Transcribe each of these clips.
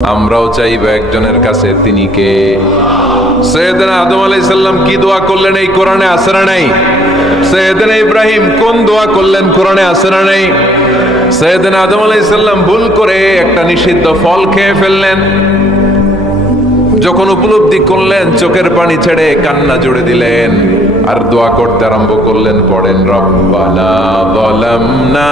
আমরাও চাইব একজনের কাছে, তিনি কে? সৈয়দনা আদম আলাইহিস সালাম কি দোয়া করলেন এই কোরআনে আছে না নাই? সৈয়দনা ইব্রাহিম কোন দোয়া করলেন কোরআনে আছে না নাই? সৈয়দনা আদম আলাইহিস সালাম ভুল করে একটা নিষিদ্ধ ফল খেয়ে ফেললেন, যখন উপলব্ধি করলেন চোখের পানি ছেড়ে কান্না জুড়ে দিলেন আর দোয়া করতে আরম্ভ করলেন। পড়েন, রব্বানা যালামনা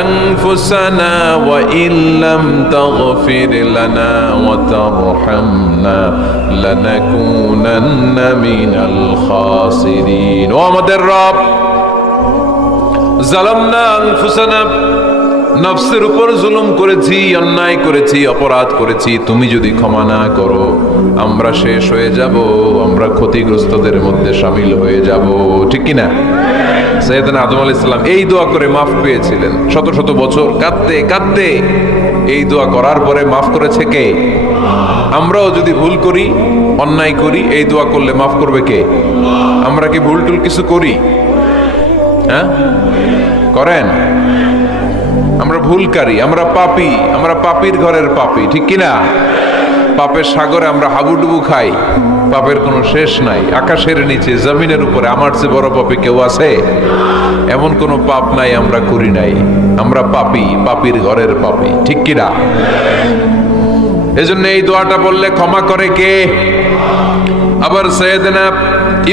আনফুসানা ওয়া ইল্লাম তাগফির লানা ওয়া তারহামনা লানাকুনান্না মিনাল খাসিরিন। ও আমাদের রব, যালামনা আনফুসানা, নফসের উপর জুলুম করেছি, অন্যায় করেছি, অপরাধ করেছি, তুমি যদি ক্ষমা না করো আমরা শেষ হয়ে যাব, আমরা ক্ষতিগ্রস্তদের মধ্যে শামিল হয়ে যাব, ঠিক কিনা? সাইয়েদনা আদম আলাইহিস সালাম এই দোয়া করে মাফ পেয়েছিলেন। শত শত বছর কাঁদতে কাঁদতে এই দোয়া করার পরে মাফ করেছে কে? আমরাও যদি ভুল করি, অন্যায় করি, এই দোয়া করলে মাফ করবে কে? আমরা কি ভুল টুল কিছু করি? হ্যাঁ, করেন? আমরা ভুলকারী, আমরা পাপী, আমরা পাপীর ঘরের পাপী, ঠিক কিনা? পাপের সাগরে আমরা হাবুডুবু খাই, পাপের কোনো শেষ নাই। আকাশের নিচে, জমিনের উপরে আমার চেয়ে বড় পাপী কেউ আছে? এমন কোনো পাপ নাই আমরা করি নাই। আমরা পাপী, পাপীর ঘরের পাপী, ঠিক কিনা? এজন্য এই দোয়াটা বললে ক্ষমা করে কে? আবার সাইয়েদনা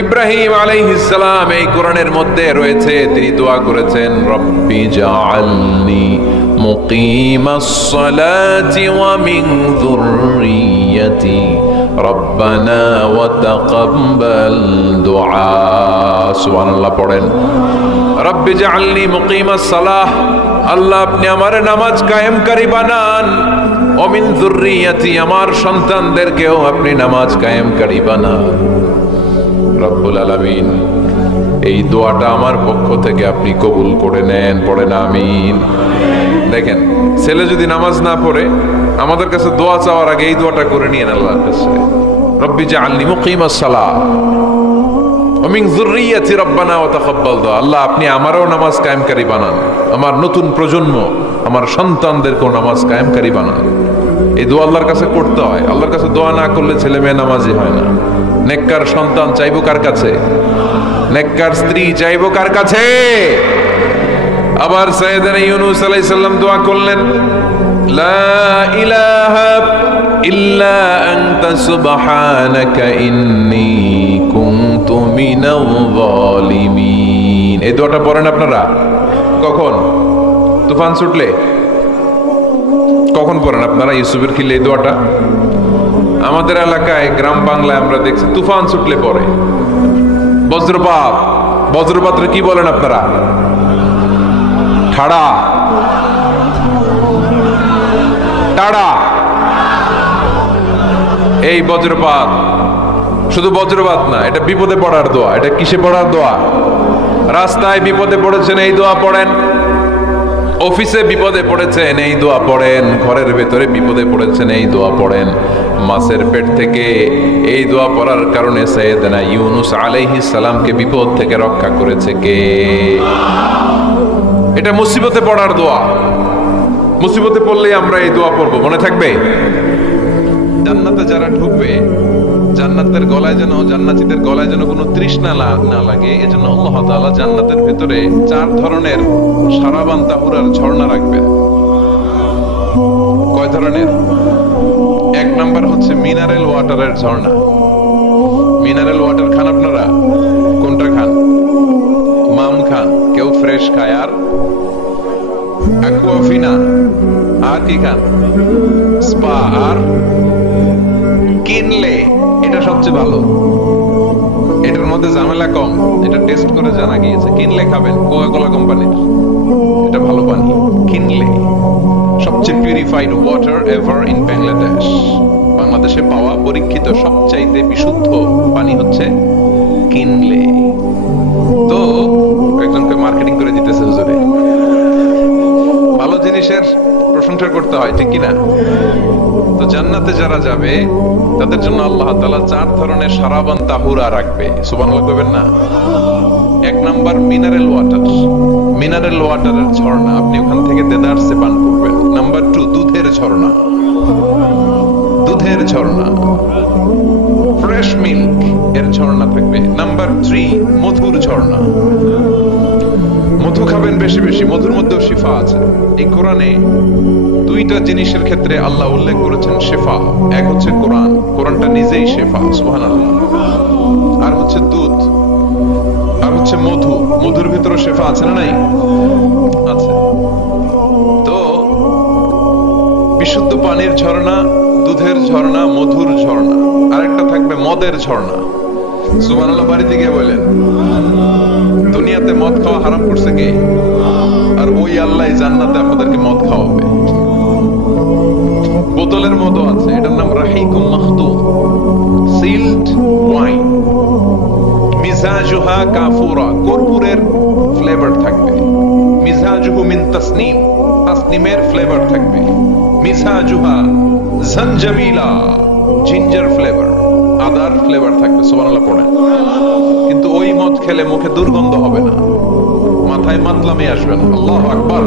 ইব্রাহিম আলাইহিস সালাম এই কোরআনের মধ্যে রয়েছে, তিনি দোয়া করেছেন, রব্বি জাআলনি মুকিমাস সালাতি ওয়া মিন যুররিয়্যাতি রব্বানা ওয়া তাকাব্বাল দুআ। সুবহানাল্লাহ পড়েন, রব্বি জাআলনি মুকিমাস সালাহ, আল্লাহ আপনি আমার নামাজ কায়েমকারী বানান, ওয়া মিন যুররিয়্যাতি, আমার সন্তানদেরকেও আপনি নামাজ কায়েমকারী বানান। রব্বুল আলামিন এই দোয়াটা আমার পক্ষ থেকে আপনি কবুল করে নেন। পড়েন আমিন। দেখেন, ছেলে যদি নামাজ না পড়ে আমাদের কাছে দোয়া চাওয়ার আগে এই দোয়াটা করে নিয়েন আল্লাহর কাছে, রব্বি জাআলনি মুকিমাস সালাহ ওয়া মিন যুররিয়্যাতি রব্বানা ওয়া তাকাব্বাল দুআ। আল্লাহ আপনি আমারও নামাজ কায়েমকারী বানান, আমার নতুন প্রজন্ম, আমার সন্তানদেরকেও নামাজ কায়েমকারী বানান। এই দোয়া আল্লাহর কাছে করতে হয়। আল্লাহর কাছে দোয়া না করলে ছেলে মেয়ে নামাজি হয় না। নেককার সন্তান চাইবো কার কাছে? নেককার স্ত্রী চাইবো কার কাছে? আবার সাইয়েদনা ইউনূস আলাইহিস সালাম দোয়া করলেন, লা ইলাহা ইল্লা আনতা সুবহানাকা ইন্নী কুনতু মিনাল যালিমিন। এই দোয়াটা পড়েন আপনারা কখন? তুফান ছুটলে? কখন পড়েন আপনারা ইউসুফের খিলে এই দোয়াটা? আমাদের এলাকায় গ্রাম বাংলায় আমরা দেখছি তুফান ছুটলে পড়ে। বজ্রপাত, বজ্রপাতরে কি বলেন আপনারা? ঠাড়া, টাড়া। এই বজ্রপাত শুধু বজ্রপাত না, এটা বিপদে পড়ার দোয়া। এটা কিসে পড়ার দোয়া? রাস্তায় বিপদে পড়েছেন এই দোয়া পড়েন, অফিসে বিপদে পড়েছেন এই দোয়া পড়েন, ঘরের ভেতরে বিপদে পড়েছেন এই দোয়া পড়েন। মাছের পেট থেকে এই দোয়া পড়ার কারণে সাইয়েদনা ইউনূস আলাইহিস সালামকে বিপদ থেকে রক্ষা করেছে কে? এটা মুসিবতে পড়ার দোয়া। মুসিবতে পড়লেই আমরা এই দোয়া পড়বো, মনে থাকবে? জান্নাতে যারা ঢুকবে, জান্নাতের গলায় যেন, জান্নাতীদের গলায় যেন কোনো তৃষ্ণা না লাগে, এজন্য আল্লাহ তাআলা জান্নাতের ভেতরে 4 ধরনের সারাবান তাহুরার ঝর্ণা রাখবেন। কয় ধরনের? 1 নাম্বার হচ্ছে মিনারেল ওয়াটারের ঝর্ণা। মিনারেল ওয়াটার খান আপনারা? কোনটা খান? মাম খান, কেউ ফ্রেশ খায়, আর অ্যাকুয়াফিনা, আর কি খান? স্পা, আর কিনলে। এটা সবচেয়ে ভালো, এটার মধ্যে ঝামেলা কম, এটা টেস্ট করে জানা গিয়েছে। কিনলে খাবেন, কোকা-কোলা কোম্পানির, এটা ভালো পানি। কিনলে সবচেয়ে purified water ever in Bangladesh. বাংলাদেশে পাওয়া পরীক্ষিত সবচাইতে বিশুদ্ধ পানি হচ্ছে কিনলে। তো একজনকে মার্কেটিং করে দিতেছে হুজুরে। ভালো জিনিসের প্রশংসা করতে হয়, ঠিক কিনা? তো জান্নাতে যারা যাবে তাদের জন্য আল্লাহ তাআলা 4 ধরনের সারাবান তাহুরা রাখবে। সুবহানাল্লাহ কইবেন না? 1 নাম্বার মিনারেল ওয়াটার, মিনারেল ওয়াটারের ঝর্ণা, আপনি ওখান থেকে দেদারসে পান করবেন। নাম্বার 2 দুধের ঝর্ণা। দুধের ঝর্ণা, ফ্রেশ মিল্ক এর ঝর্ণা থাকবে। নাম্বার 3, মধুর ঝর্ণা। মধু খাবেন বেশি বেশি, মধুর মধ্যেও শিফা আছে। এই কোরআনে দুইটা জিনিসের ক্ষেত্রে আল্লাহ উল্লেখ করেছেন শিফা। এক হচ্ছে কোরআন, কোরআনটা নিজেই শিফা, সুবহানাল্লাহ। আর হচ্ছে দুধ, আর হচ্ছে মধু, মধুর ভিতরে শিফা আছে না নাই? আছে। তো বিশুদ্ধ পানির ঝর্ণা, দুধের ঝর্ণা, মধুর ঝর্ণা। আরেকটা থাকবে মদের ঝর্ণা। সুবহানাল্লাহ বাড়িতে গিয়ে বলেন, দুনিয়াতে মদ খাওয়া হারাম করছে কে? আর ওই আল্লাহ জান্নাতে আপনাদেরকে মদ খাওয়াবে। বোতলের মদও আছে, এটার নাম রাহিকুম মাখতুম, সিল্ড ওয়াইন। মিজাজুহা কাফুরা, কর্পূরের ফ্লেভার থাকবে। মিজাজুহু মিন তাসনিম, তাসনিমের ফ্লেভার থাকবে। মিজাজুহা জানজাবিলা, জিঞ্জার ফ্লেভার, আদার ফ্লেভার থাকবে। সুবহানাল্লাহ পড়েন। কিন্তু ওই মদ খেলে মুখে দুর্গন্ধ হবে না, মাথায় মাতলামি আসবে না। আল্লাহু আকবার।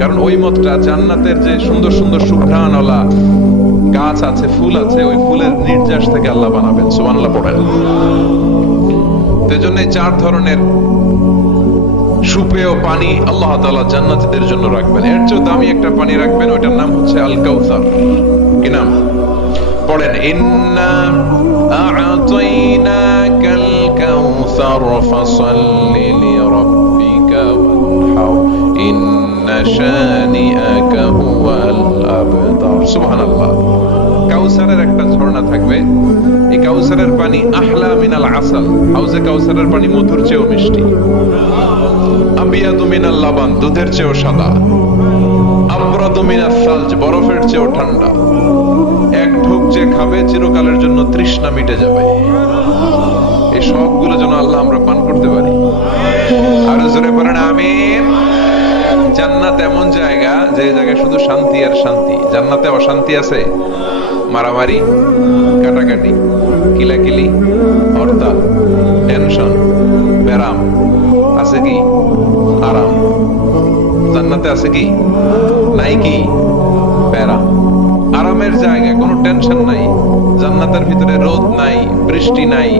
কারণ ওই মদটা জান্নাতের যে সুন্দর সুন্দর সুঘ্রাণওয়ালা গাছ আছে, ফুল আছে, ওই ফুলের নির্যাস থেকে আল্লাহ বানাবেন। সুবহানাল্লাহ পড়েন। এজন্য 4 ধরনের সুপেয় পানি আল্লাহ তাআলা জান্নাতীদের জন্য রাখবেন। এর চেয়ে দামি একটা পানি রাখবেন, ওটার নাম হচ্ছে আল কাউসার। কি নাম? পড়েন, ইন্না আ'তাইনাকাল কাউসার ফাসাল্লি লিরাব্বিকা ওয়ানহার ইন্না শানিআকা হুয়াল আবতার। সুবহানাল্লাহ। কাউসারের একটা ঝর্ণা থাকবে। এই কাউসারের পানি আহলা মিনাল আসাল, হাউজে কাউসারের পানি মধুর চেয়েও মিষ্টি। আবিয়াদু মিনাল লাবান, দুধের চেয়েও সাদা। আবরাদু মিনাস সালজ, বরফের চেয়েও ঠান্ডা। এক ঢোক যে খাবে চিরকালের জন্য তৃষ্ণা মিটে যাবে। এই সবগুলো যেন আল্লাহ আমরা পান করতে পারি। আর জোরে পড়েন আমিন। জান্নাত এমন জায়গা, যে জায়গায় শুধু শান্তি আর শান্তি। জান্নাতে অশান্তি আছে? মারামারি, কাটাকাটি, কিলাকিলি, হরতাল, টেনশন, ব্যারাম আছে কি? আরাম। জান্নাতে আছে কি? নাই কি? ব্যারাম। আরামের জায়গা, কোনো টেনশন নাই। জান্নাতের ভিতরে রোদ নাই, বৃষ্টি নাই,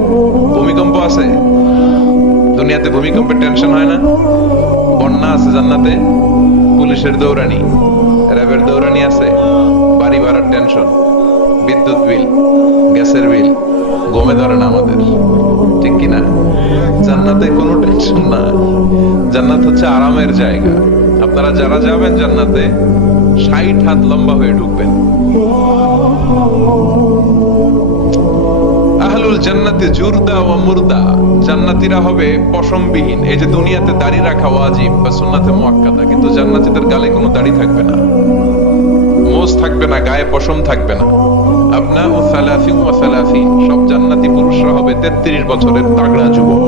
ভূমিকম্প আছে? দুনিয়াতে ভূমিকম্পের টেনশন হয় না? বন্যা আছে জান্নাতে? পুলিশের দৌড়ানি, র্যাবের দৌড়ানি আছে? বাড়ি ভাড়ার টেনশন, বিদ্যুৎ বিল, গ্যাসের বিল, গমে ধরে না আমাদের, ঠিক কিনা? জান্নাতে কোনো টেনশন না। জান্নাত হচ্ছে আরামের জায়গা। আপনারা যারা যাবেন জান্নাতে 60 হাত লম্বা হয়ে ঢুকবেন। আহলুল জান্নাতে জুরদা ওয়া মুরদা, জান্নাতীরা হবে পশমবিহীন। এই যে দুনিয়াতে দাড়ি রাখা ওয়াজিব বা সুন্নাতে মুআক্কাদা, কিন্তু জান্নাতীদের গালে কোনো দাড়ি থাকবে না, মোজ থাকবে না, গায়ে পশম থাকবে না। আপনাউ সালাসিন ওয়া সালাসিন, সব জান্নাতি পুরুষরা হবে 33 বছরের তাগড়া যুবক।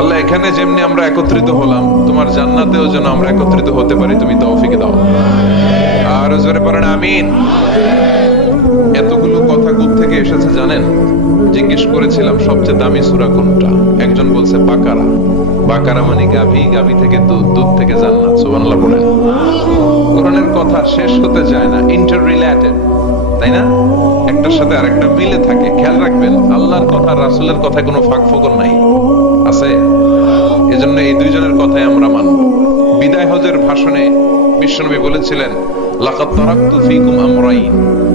আল্লাহ এখানে যেমনি আমরা একত্রিত হলাম, তোমার জান্নাতেও যেন আমরা একত্রিত হতে পারি, তুমি তৌফিক দাও। আর জোরে পড়েন আমিন। এতগুলো কথা কোথা থেকে এসেছে জানেন? জিজ্ঞেস করেছিলাম সবচেয়ে দামি সূরা কোনটা? একজন বলছে বাকারা। বাকারা মানে গাভী, গাভী থেকে দুধ, দুধ থেকে জান্নাত। সুবহানাল্লাহ বলেন। কোরআনের কথা শেষ হতে চায় না, ইন্টার রিলেটেড, তাই না? একটার সাথে আরেকটা মিলে থাকে। খেয়াল রাখবেন, আল্লাহর কথা রাসূলের কথা কোনো ফাঁক ফোকর নাই, আছে? এজন্য এই দুইজনের কথাই আমরা মানব। বিদায় হজের ভাষণে বিশ্বনবী বলেছিলেন, লাকাদ তারাকতু ফীকুম আমরাইন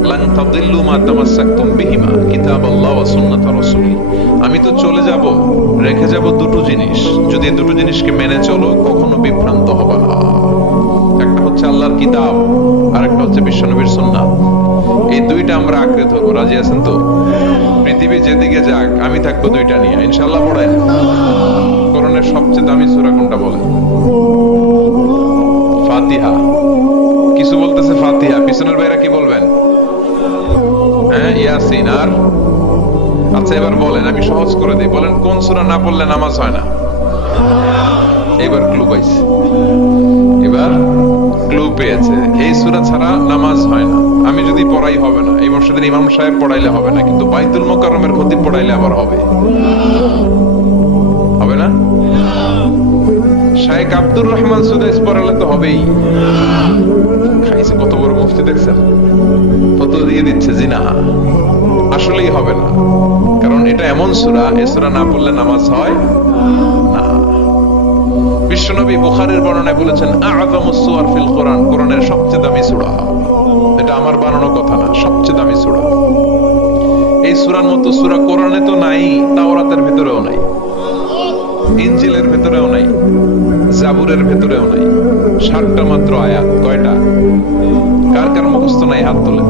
লান তাদিল্লু মা তামাসসাকতুম বিহিমা কিতাবাল্লাহ ওয়া সুন্নাত রাসূলি। আমি তো চলে যাব, রেখে যাব দুটো জিনিস, যদি দুটো জিনিসকে মেনে চলো কখনো বিভ্রান্ত হবে না। একটা হচ্ছে আল্লাহর কিতাব, আর একটা হচ্ছে বিশ্বনবীর সুন্নাত। এই দুইটা আমরা আঁকড়ে ধরবো। রাজি আছেন তো? পৃথিবী যেদিকে যাক, আমি থাকবো দুইটা নিয়ে, ইনশাআল্লাহ। পড়েন, কোরআনের সবচেয়ে দামি সূরা কোনটা বলেন? ফাতিহা। কিছু বলতেছে ফাতিহা, পিছনের বাইরে কি বলবেন? হ্যাঁ, ইয়াসিন। আর আচ্ছা, এবার বলেন, আমি সহজ করে দিই, বলেন কোন সূরা না পড়লে নামাজ হয় না? এবার ক্লু পাইছে, এবার ক্লু পেয়েছে। এই সূরা ছাড়া নামাজ হয় না। আমি যদি পড়াই হবে না, এই মসজিদের ইমাম সাহেব পড়াইলে হবে না, কিন্তু বাইতুল মুকাররমের খতিব পড়াইলে আবার হবে। হবে না? শাইখ আব্দুর রহমান সুদাইস পড়ালে তো হবেই। খাইছে কত বড় মুফতি দেখছেন, ফতোয়া দিয়ে দিচ্ছে জি না, আসলেই হবে না, কারণ এটা এমন সূরা, এই সূরা না পড়লে নামাজ হয় না। বিশ্বনবী বুখারীর বর্ণনায় বলেছেন আ'যামুস সূরা ফিল কোরআন, কোরআনের সবচেয়ে দামি সূরা। এটা আমার বানানো কথা না, সবচেয়ে দামি সূরা। এই সূরার মতো সূরা কোরআনে তো নাই, তাওরাতের ভিতরেও নাই, ইনজিলের ভিতরেও নাই, জাবুরের ভিতরেও নাই। 60টা মাত্র আয়াত। কয়টা? কার কার মুখস্থ নাই হাত তোলেন।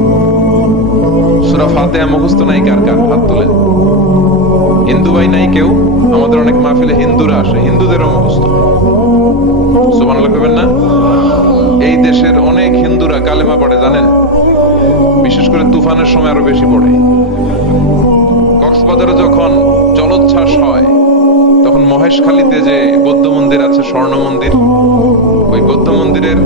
সূরা ফাতিহা মুখস্থ নাই কার কার হাত তোলেন। হিন্দু ভাই নাই কেউ? আমাদের অনেক মাহফিলে হিন্দুরা আসে, হিন্দুদেরও মুখস্থ। সুবহানাল্লাহ কইবেন না? এই দেশের অনেক হিন্দুরা কালেমা পড়ে জানেন, বিশেষ করে তুফানের সময় আরো বেশি পড়ে। কক্সবাজারে যখন জলোচ্ছ্বাস হয় তখন মহেশখালীতে যে বৌদ্ধ মন্দির আছে, স্বর্ণ মন্দির, ওই বৌদ্ধ মন্দিরের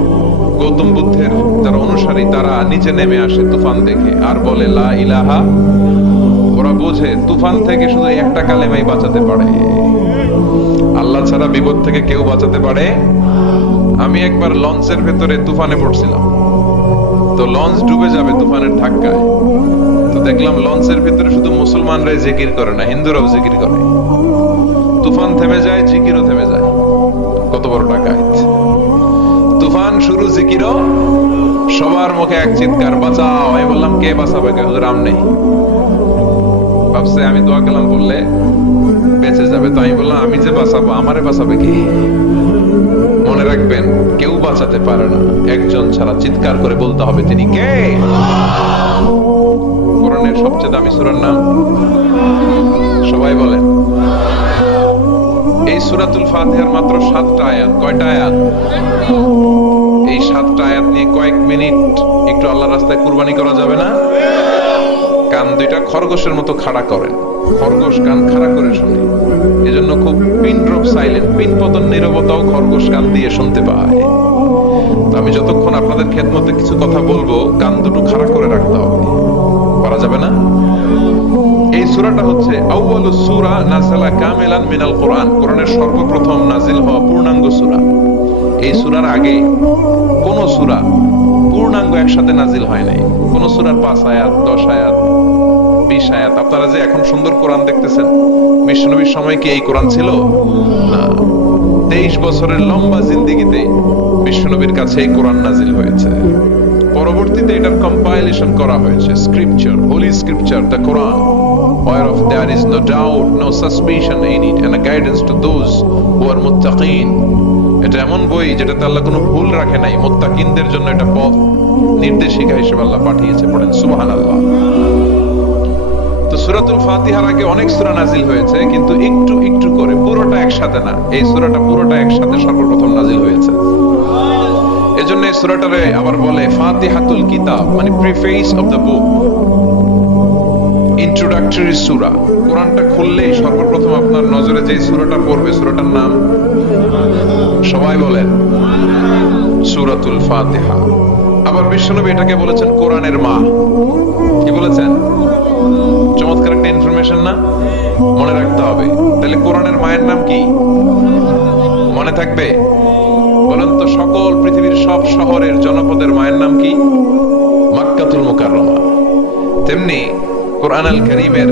গৌতম বুদ্ধের যারা অনুসারী তারা নিচে নেমে আসে তুফান দেখে আর বলে লা ইলাহা। ওরা বোঝে তুফান থেকে শুধু একটা কালেমাই বাঁচাতে পারে, আল্লাহ ছাড়া বিপদ থেকে কেউ বাঁচাতে পারে। আমি একবার লঞ্চের ভেতরে তুফানে পড়ছিলাম, তো লঞ্চ ডুবে যাবে তুফানের ধাক্কায়, তো দেখলাম লঞ্চের ভিতরে শুধু মুসলমানরাই জিকির করে না, হিন্দুরাও জিকির করে। তুফান থেমে যায়, জিকিরও থেমে যায়। কত বড় ডাকাত! তুফান শুরু, জিকিরও, সবার মুখে এক চিৎকার, বাঁচাও। আমি বললাম কে বাঁচাবে? কে? হুজুর আমি নেই। ভাবছে আমি দোয়া কালাম বললে বেঁচে যাবে, তো আমি বললাম আমি যে বাঁচাবো, আমারে বাঁচাবে কি? মনে রাখবেন কেউ বাঁচাতে পারে না, একজন ছাড়া। চিৎকার করে বলতে হবে তিনি কে। কোরআনের সবচেয়ে দামি সূরার নাম সবাই বলেন। এই সূরাতুল ফাতিহার মাত্র 7টা আয়াত। কয়টা আয়াত? এই 7টা আয়াত নিয়ে কয়েক মিনিট একটু আল্লাহর রাস্তায় কুরবানি করা যাবে না? কান দুইটা খরগোশের মতো খাড়া করেন, খরগোশ কান খাড়া করে শুনে, এজন্য খুব পিন ড্রপ সাইলেন্ট, পিন পতন নীরবতাও খরগোশ কান দিয়ে শুনতে পায়। তো আমি যতক্ষণ আপনাদের খেদমতে কিছু কথা বলবো, কান দুটো খাড়া করে রাখতে হবে, পারা যাবে না। এই সূরাটা হচ্ছে আউয়ালুস সূরা নাযালা কামিলান মিনাল কোরআন, কোরআনের সর্বপ্রথম নাজিল হওয়া পূর্ণাঙ্গ সূরা। এই সূরার আগে কোন সূরা পূর্ণাঙ্গ একসাথে নাজিল হয় নাই। কোন সূরার 5 আয়াত, 10 আয়াত, 20 আয়াত। আপনারা যে এখন সুন্দর কোরআন দেখতেছেন, বিশ্বনবীর সময় কি এই কোরআন ছিল? না। 23 বছরের লম্বা জিন্দেগিতে বিশ্বনবীর কাছে এই কোরআন নাজিল হয়েছে। পরবর্তীতে এটার কম্পাইলেশন করা হয়েছে, scripture, holy scripture, the Quran, whereof there is no doubt, no suspicion in it, and a guidance to those who are muttaqin. এটা এমন বই যেটাতে আল্লাহ কোনো ভুল রাখে নাই, মুত্তাকিনদের জন্য এটা পথ নির্দেশিকা হিসেবে আল্লাহ পাঠিয়েছে। পড়েন সুবহানাল্লাহ। তো সূরাতুল ফাতিহার আগে অনেক সূরা নাজিল হয়েছে, কিন্তু একটু একটু করে, পুরোটা একসাথে না। এই সূরাটা পুরোটা একসাথে সর্বপ্রথম নাজিল হয়েছে। এজন্য এই সূরাটারে আবার বলে ফাতিহাতুল কিতাব, মানে preface of the book, introductory সূরা। কোরআনটা খুললেই সর্বপ্রথম আপনার নজরে যে সূরাটা পড়বে, সূরাটার নাম সবাই বলেন সূরাতুল ফাতিহা। আবার বিশ্বনবী এটাকে বলেছেন কোরআনের মা। কি বলেছেন? চমৎকার একটা ইনফরমেশন না? মনে রাখতে হবে। তাহলে কোরআনের মায়ের নাম কি? মনে থাকবে? বলেন তো, সকল পৃথিবীর সব শহরের জনপদের মায়ের নাম কি? মক্কাতুল মুকাররমা। তেমনি কোরআন আল কারীমের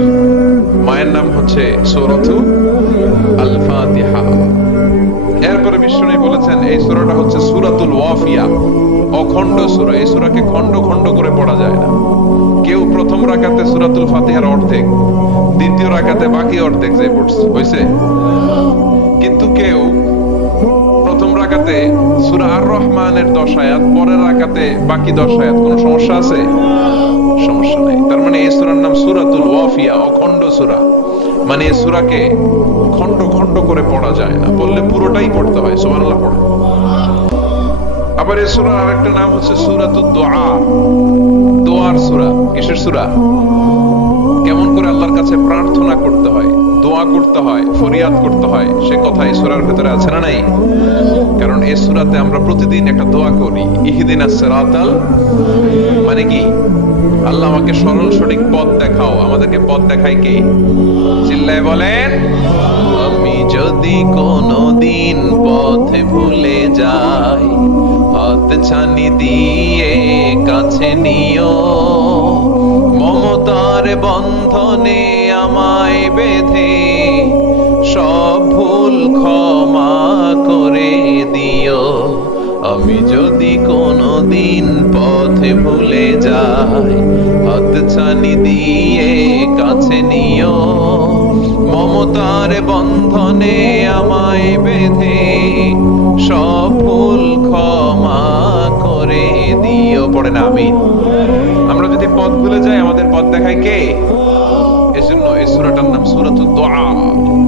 মায়ের নাম হচ্ছে সূরাতুল আল ফাতিহা। এরপরে বিশ্বনবী বলেছেন এই সূরাটা হচ্ছে সূরাতুল ওয়াফিয়া, অখণ্ড সূরা। এই সূরাকে খণ্ড খণ্ড করে পড়া যায় না। কেউ প্রথম রাকাতে সূরাতুল ফাতিহার অর্ধেক, দ্বিতীয় রাকাতে বাকি অর্ধেক যে পড়ছে হইছে, কিন্তু কেউ প্রথম রাকাতে সূরা আর রহমানের 10 আয়াত, পরের রাকাতে বাকি 10 আয়াত। কোন সমস্যা আছে? সমস্যা নাই। তার মানে এই সূরার নাম সূরাতুল ওয়াফিয়া, অখণ্ড সূরা। মানে এই সূরাকে খণ্ড খণ্ড করে পড়া যায় না, পড়লে পুরোটাই পড়তে হয়। সুবহানাল্লাহ পড়ে। আবার এই সূরার আরেকটা নাম হচ্ছে সূরাতুদ দুআ, দোয়ার সূরা। কিসের সূরা? কেমন করে আল্লাহর কাছে প্রার্থনা করতে হয়, দোয়া করতে হয়, ফরিয়াদ করতে হয়, সে কথা এই সূরার ভিতরে আছে না নাই? কারণ এই সূরাতে আমরা প্রতিদিন একটা দোয়া করি, ইহদিনাস সিরাতাল, মানে কি আল্লাহ আমাকে সরল সঠিক পথ দেখাও। আমাদেরকে পথ দেখায় কে? চিল্লায় বলেন, আমি যদি কোনদিন পথে ভুলে যাই, হাত ছানি দিয়ে কাছে নিও, মমতার বন্ধনে আমায় বেঁধে সব ভুল ক্ষমা করে দিও। আমি যদি কোনদিন পথে ভুলে যাই, হাত ছানি দিয়ে কাছে নিও, মমতার বন্ধনে আমায় বেঁধে সব ভুল ক্ষমা করে দিও। পড়ে না আমিন। আমরা যদি পথ ভুলে যাই, আমাদের পথ দেখায় কে? এজন্য এই সূরাটার নাম সূরাতুদ দুআ,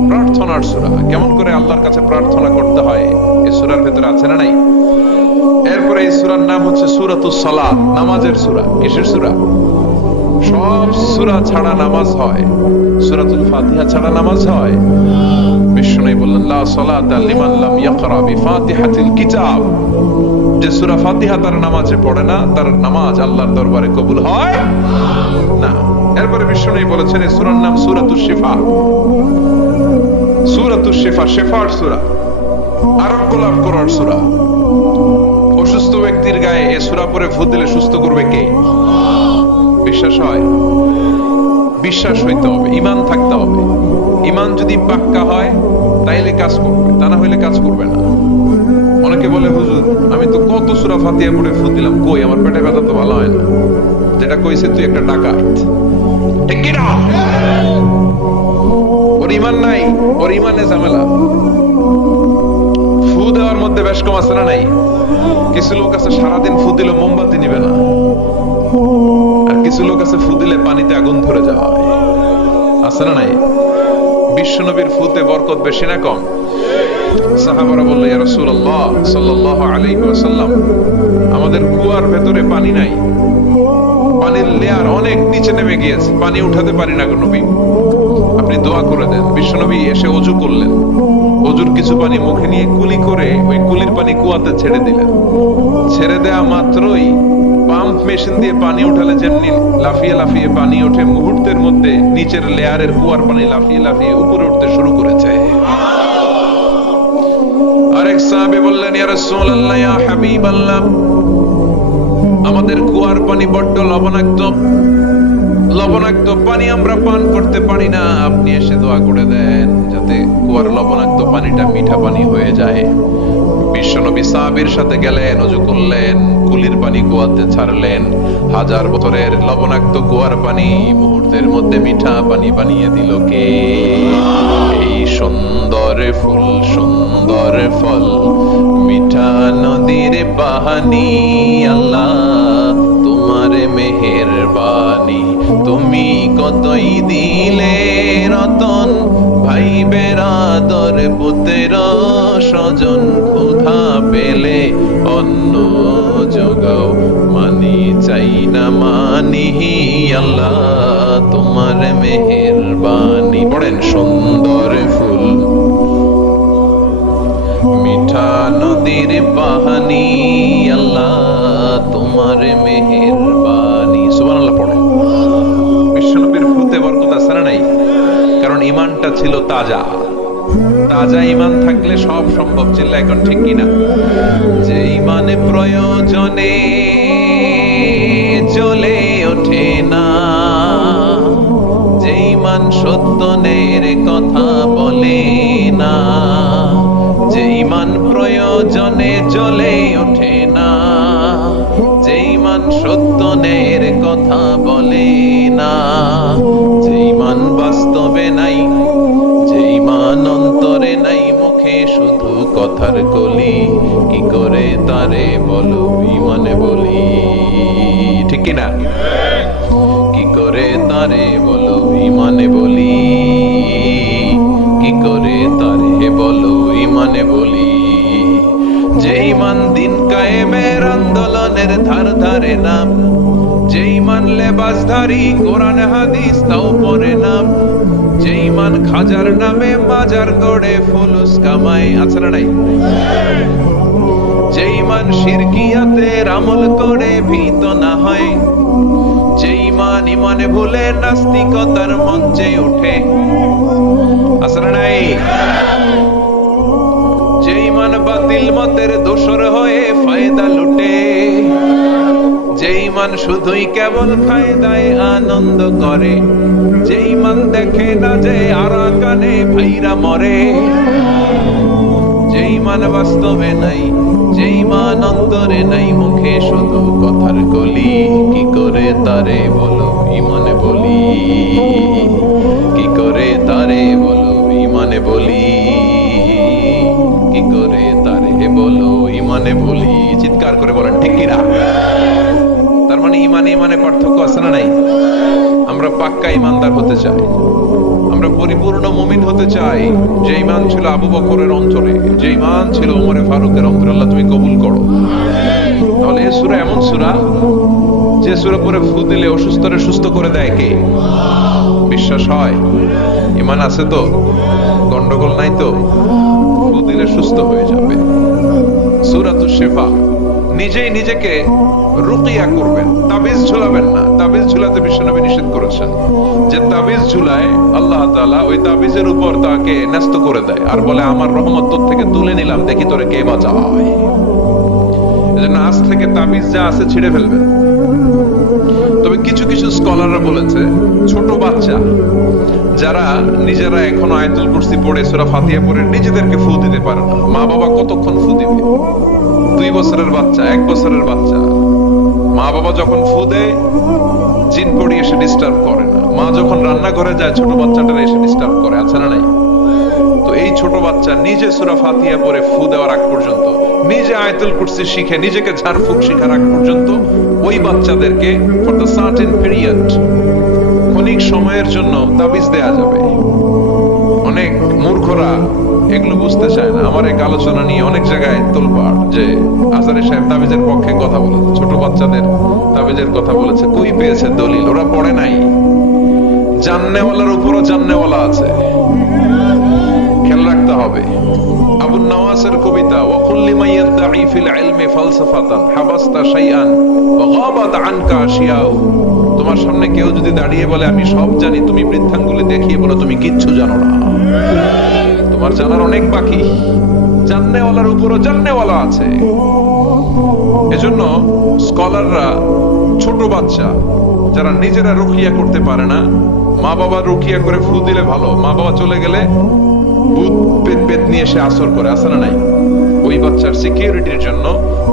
প্রার্থনার সূরা। কেমন করে আল্লাহর কাছে প্রার্থনা করতে হয় এই সূরার ভেতরে আছে না নাই? এরপরে এই সূরার নাম হচ্ছে সূরাতুস সালাত, নামাজের সূরা। কিসের সূরা? সব সূরা ছাড়া নামাজ হয়, সূরাতুল ফাতিহা ছাড়া নামাজ হয়? বিষ্ণু বললেন, লা সালাতা লিমান লাম ইয়াকরা বিফাতিহাতিল কিতাব। যে সূরা ফাতিহা তার নামাজে পড়ে না, তার নামাজ আল্লাহর দরবারে কবুল হয় না। এরপরে বিষ্ণু বলেছেন এই সূরার নাম সূরাতুশ শিফা। সূরাতুশ শিফা, শিফার সূরা, আরোগ্য লাভ করার সূরা। অসুস্থ ব্যক্তির গায়ে এই সূরা পড়ে ফু দিলে সুস্থ করবে কে? বিশ্বাস হয়? বিশ্বাস হইতে হবে, ঈমান থাকতে হবে। ঈমান যদি পাক্কা হয় তাইলে কাজ করবে, তা না হইলে কাজ করবে না। অনেকে বলে, হুজুর আমি তো কত সূরা ফাতিহা পড়ে ফু দিলাম, কই আমার পেটে ব্যথা তো ভালো হয় না। যেটা কইছে তুই একটা ডাকাত, ঠিক কি না? ওর ঈমান নাই, ওর ঈমানে ঝামেলা। ফু দেওয়ার মধ্যে বেশ কম আছে না নাই? কিছু লোক আছে সারাদিন ফু দিলে মোমবাতি নিবে না, আর কিছু লোক আছে ফু দিলে পানিতে আগুন ধরে যাওয়া হয়, আছে না নাই? বিশ্বনবীর ফুতে বরকত বেশি না কম? সাহাবারা বলল, ইয়া রাসূলুল্লাহ সাল্লাল্লাহু আলাইহি ওয়াসাল্লাম, আমাদের কুয়ার ভেতরে পানি নাই, পানির লেয়ার অনেক নিচে নেমে গিয়েছে, পানি উঠাতে পারি না গো নবী, আপনি দোয়া করে দেন। বিশ্বনবী এসে ওযু করলেন, ওযুর কিছু পানি মুখে নিয়ে কুলি করে ওই কুলির পানি কুয়াতে ছেড়ে দিলেন। ছেড়ে দেয়া মাত্রই পাম্প মেশিন দিয়ে পানি উঠালে যেমনি লাফিয়ে লাফিয়ে পানি ওঠে, মুহূর্তের মধ্যে নিচের লেয়ারের কুয়ার পানি লাফিয়ে লাফিয়ে উপরে উঠতে শুরু করেছে। আরেক সাহাবী বললেন, ইয়া রাসূলুল্লাহ, ইয়া হাবিবাল্লাহ, আমাদের কুয়ার পানি বড্ড লবণাক্ত, লবণাক্ত পানি আমরা পান করতে পারি না, আপনি এসে দোয়া করে দেন যাতে কুয়ার লবণাক্ত পানিটা মিঠা পানি হয়ে যায়। বিশ্বনবী সাহাবীর সাথে গেলেন, ওযু করলেন, কুলির পানি কুয়াতে ছাড়লেন। 1000 বছরের লবণাক্ত কুয়ার পানি মুহূর্তের মধ্যে মিঠা পানি বানিয়ে দিল কে? এই সুন্দর ফুল, সুন্দর ফল, মিঠা নদীর পানি, আল্লাহ তোমার মেহেরবানি। তুমি কতই দিলে রতন, ভাই বেরাদর পুত্র স্বজন, ক্ষুধা পেলে অন্ন যোগাও, মানি চাই না মানি, আল্লাহ তোমার মেহেরবানি। পড়েন, সুন্দর ফুল, মিঠা নদীর পানি, আল্লাহ তোমার মেহেরবানি। সুবহানাল্লাহ পড়েন। বিশ্বনবীর ফুতে বরকত আছে না নাই? কারণ ঈমানটা ছিল তাজা। তাজা ঈমান থাকলে সব সম্ভব। চিল্লা এখন ঠিক কিনা? যে ঈমানে প্রয়োজনে জ্বলে ওঠে না, যে ঈমান সত্যের কথা বলে না, যে ঈমান প্রয়োজনে জ্বলে ওঠে না, যে ঈমান সত্যের কথা বলে না, যে ঈমান বাস্তবে নাই, যে ঈমান অন্তরে নাই, মুখে শুধু কথার কলি, কি করে তারে বলো ঈমানে বলি, ঠিক কিনা? কি করে তারে বলো ঈমানে বলি, কি করে তারে বলো ঈমানে বলি। যে ঈমান দিন কায়েমের আন্দোলনের ধার ধারে না, যে ঈমান লেবাসধারী কোরআন হাদিস তাও পড়ে না, যে ঈমান খাজার নামে মাজার গড়ে ফুলুস কামায়, আছে না নাই? যে ঈমান শিরকিয়াতের আমল করে ভীত না হয়, যে ইমান ইমানে ভুলে নাস্তিকতার মঞ্চে ওঠে, আছে না নাই? যে ইমান বাতিল মতের দোসর হয়ে ফায়দা লুটে, যে ইমান শুধুই কেবল ফায়দায় আনন্দ করে, যে ইমান দেখে না যে আরাকানে ভাইরা মরে, যে ইমান বাস্তবে নাই, যে ইমান অন্তরে নাই, মুখে শুধু কথার কলি, কি করে তারে বলো ইমানে বলি, কি করে তারে বলো ইমানে বলি, কি করে তারে বলো ইমানে বলি। চিৎকার করে বলেন ঠিক কিনা? তার মানে ইমানে ইমানে পার্থক্য আছে না নাই? আমরা পাক্কা ইমানদার হতে চাই, আমরা পরিপূর্ণ মুমিন হতে চাই। যে ইমান ছিল আবু বকরের অন্তরে, যে ইমান ছিল ওমরে ফারুকের অন্তরে, আল্লাহ তুমি কবুল করো। তাহলে এই সূরা এমন সূরা যে সূরা পরে ফু দিলে অসুস্থরে সুস্থ করে দেয় কে? বিশ্বাস হয়? ইমান আছে তো? গন্ডগোল নাই তো? ফু দিলে সুস্থ হয়ে যাবে। সূরাতুশ শিফা। নিজেই নিজেকে রুকিয়া করবেন, তাবিজ ঝুলাবেন না। তাবিজ ঝুলাতে বিশ্বনবী নিষেধ করেছেন। যে তাবিজ ঝুলায় আল্লাহ তাআলা ওই তাবিজের উপর তাকে ন্যস্ত করে দেয় আর বলে আমার রহমত তোর থেকে তুলে নিলাম, দেখি তোরে কে বাঁচায়। এজন্য আজ থেকে তাবিজ যা আছে ছিঁড়ে ফেলবেন। তবে কিছু কিছু স্কলাররা বলেছে ছোট বাচ্চা যারা নিজেরা এখনো আয়াতুল কুরসি পড়ে সূরা ফাতিহা পড়ে নিজেদেরকে ফু দিতে পারে না, মা বাবা কতক্ষণ ফু দিবে? 2 বছরের বাচ্চা, 1 বছরের বাচ্চা, মা বাবা যখন ফু দেয় জিন পড়ি এসে ডিস্টার্ব করে না। মা যখন রান্না ঘরে যায় ছোট বাচ্চাটারা এসে ডিস্টার্ব করে, আছে না নাই? তো এই ছোট বাচ্চা নিজে সূরা ফাতিহা পড়ে ফু দেওয়ার আগ পর্যন্ত, নিজে আয়াতুল কুরসি শিখে নিজেকে ঝাড়ফুঁক শিখার আগ পর্যন্ত ওই বাচ্চাদেরকে ফর দ্য সার্টেন পিরিয়ড, ক্ষণিক সময়ের জন্য তাবিজ দেয়া যাবে। অনেক মূর্খরা এগুলো বুঝতে চায় না। আমার এক আলোচনা নিয়ে অনেক জায়গায় তোলপাড় যে আজহারী সাহেব তাবিজের পক্ষে কথা বলেছে, ছোট বাচ্চাদের তাবিজের কথা বলেছে। কই পেয়েছে দলিল? ওরা পড়ে নাই। জান্নেওয়ালার উপরও জান্নেওয়ালা আছে, খেয়াল রাখতে হবে। আবু নওয়াসের কবিতা, ওয়া কুল্লি মান ইয়াদঈ ফিল ইলমি ফালসাফাতান হাবাসতা শাইআন ওয়া গাবাত আনকা আশিয়াউ। তোমার সামনে কেউ যদি দাঁড়িয়ে বলে আমি সব জানি, তুমি বৃদ্ধাঙ্গুলি দেখিয়ে বলো তুমি কিচ্ছু জানো না, তোমার জানার অনেক বাকি। জান্নেওয়ালার উপরও জান্নেওয়ালা আছে। এজন্য স্কলাররা ছোট বাচ্চা যারা নিজেরা রুকিয়া করতে পারে না, মা বাবা রুকিয়া করে ফু দিলে ভালো। মা বাবা চলে গেলে ভূত পেত নিয়ে এসে আসর করে, আছে না নাই? ওই বাচ্চার সিকিউরিটির জন্য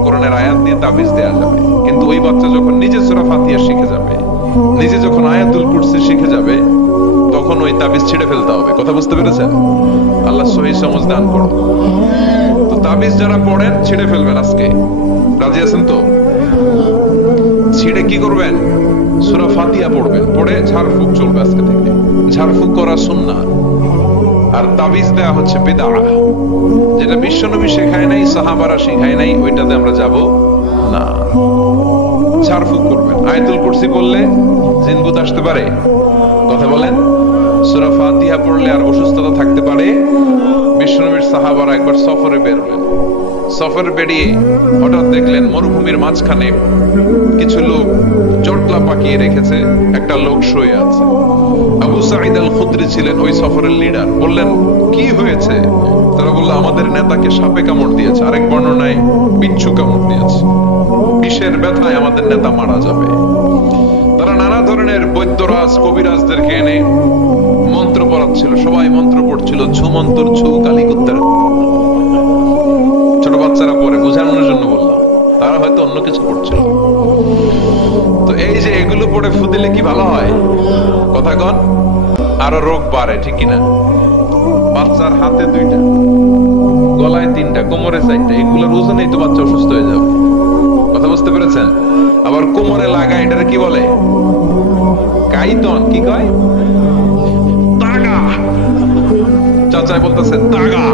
কোরআনের আয়াত দিয়ে তাবিজ দেয়া যাবে। কিন্তু ওই বাচ্চা যখন নিজে সূরা ফাতিহা শিখে যাবে, নিজে যখন আয়াতুল কুরসি শিখে যাবে, তখন ওই তাবিজ ছিঁড়ে ফেলতে হবে। কথা বুঝতে পেরেছেন? আল্লাহ সহি সমঝ দান করো। তো তাবিজ যারা পড়েন ছিঁড়ে ফেলবেন আজকে। রাজি আছেন তো? ছিঁড়ে কি করবেন? সূরা ফাতিহা পড়বেন, পড়ে ঝাড়ফুঁক চলবে আজকে থেকে। ঝাড়ফুঁক করা সুন্নাহ। আর তাবিজ দেয়া হচ্ছে বিদআহ, যেটা বিশ্বনবী শেখায় নাই, সাহাবারা শেখায় নাই, ওইটাতে আমরা যাব না। ঝাড়ফুঁক করবেন। আয়াতুল কুরসি পড়লে জিন ভূত আসতে পারে? কথা বলেন। সূরা ফাতিহা পড়লে আর অসুস্থতা থাকতে পারে? বিশ্বনবীর সাহাবারা একবার সফরে বের হলেন। সফরে বেরিয়ে হঠাৎ দেখলেন মরুভূমির মাঝখানে কিছু লোক জটলা পাকিয়ে রেখেছে, একটা লোক শুয়ে আছে। আবু সাঈদ আল খুদরি ছিলেন ওই সফরের লিডার। বললেন কি হয়েছে? তারা বলল আমাদের নেতাকে সাপে কামড় দিয়েছে, আরেক বর্ণনায় বিচ্ছু কামড় দিয়েছে, বিষের ব্যথায় আমাদের নেতা মারা যাবে। তারা নানা ধরনের বৈদ্যরাজ কবিরাজদেরকে এনে মন্ত্র পড়াচ্ছিল, সবাই মন্ত্র পড়ছিল, ছু মন্ত্র, ছু কালীকুত্তার। ছোট বাচ্চারা পড়ে, বোঝানোর জন্য বললাম, তারা হয়তো অন্য কিছু পড়ছিল। তো এই যে এগুলো পড়ে ফু দিলে কি ভালো হয়? কথা কন। আরো রোগ বাড়ে, ঠিক কিনা? বাচ্চার হাতে 2টা, গলায় 3টা, কোমরে 4টা, এগুলোর ওজনেই তো বাচ্চা অসুস্থ হয়ে যাবে। কথা বুঝতে পেরেছেন? আবার কোমরে লাগায়, এটারে কি বলে? কাইতন। কি কয়? তাগা। চাচাই বলতেছে তাগা।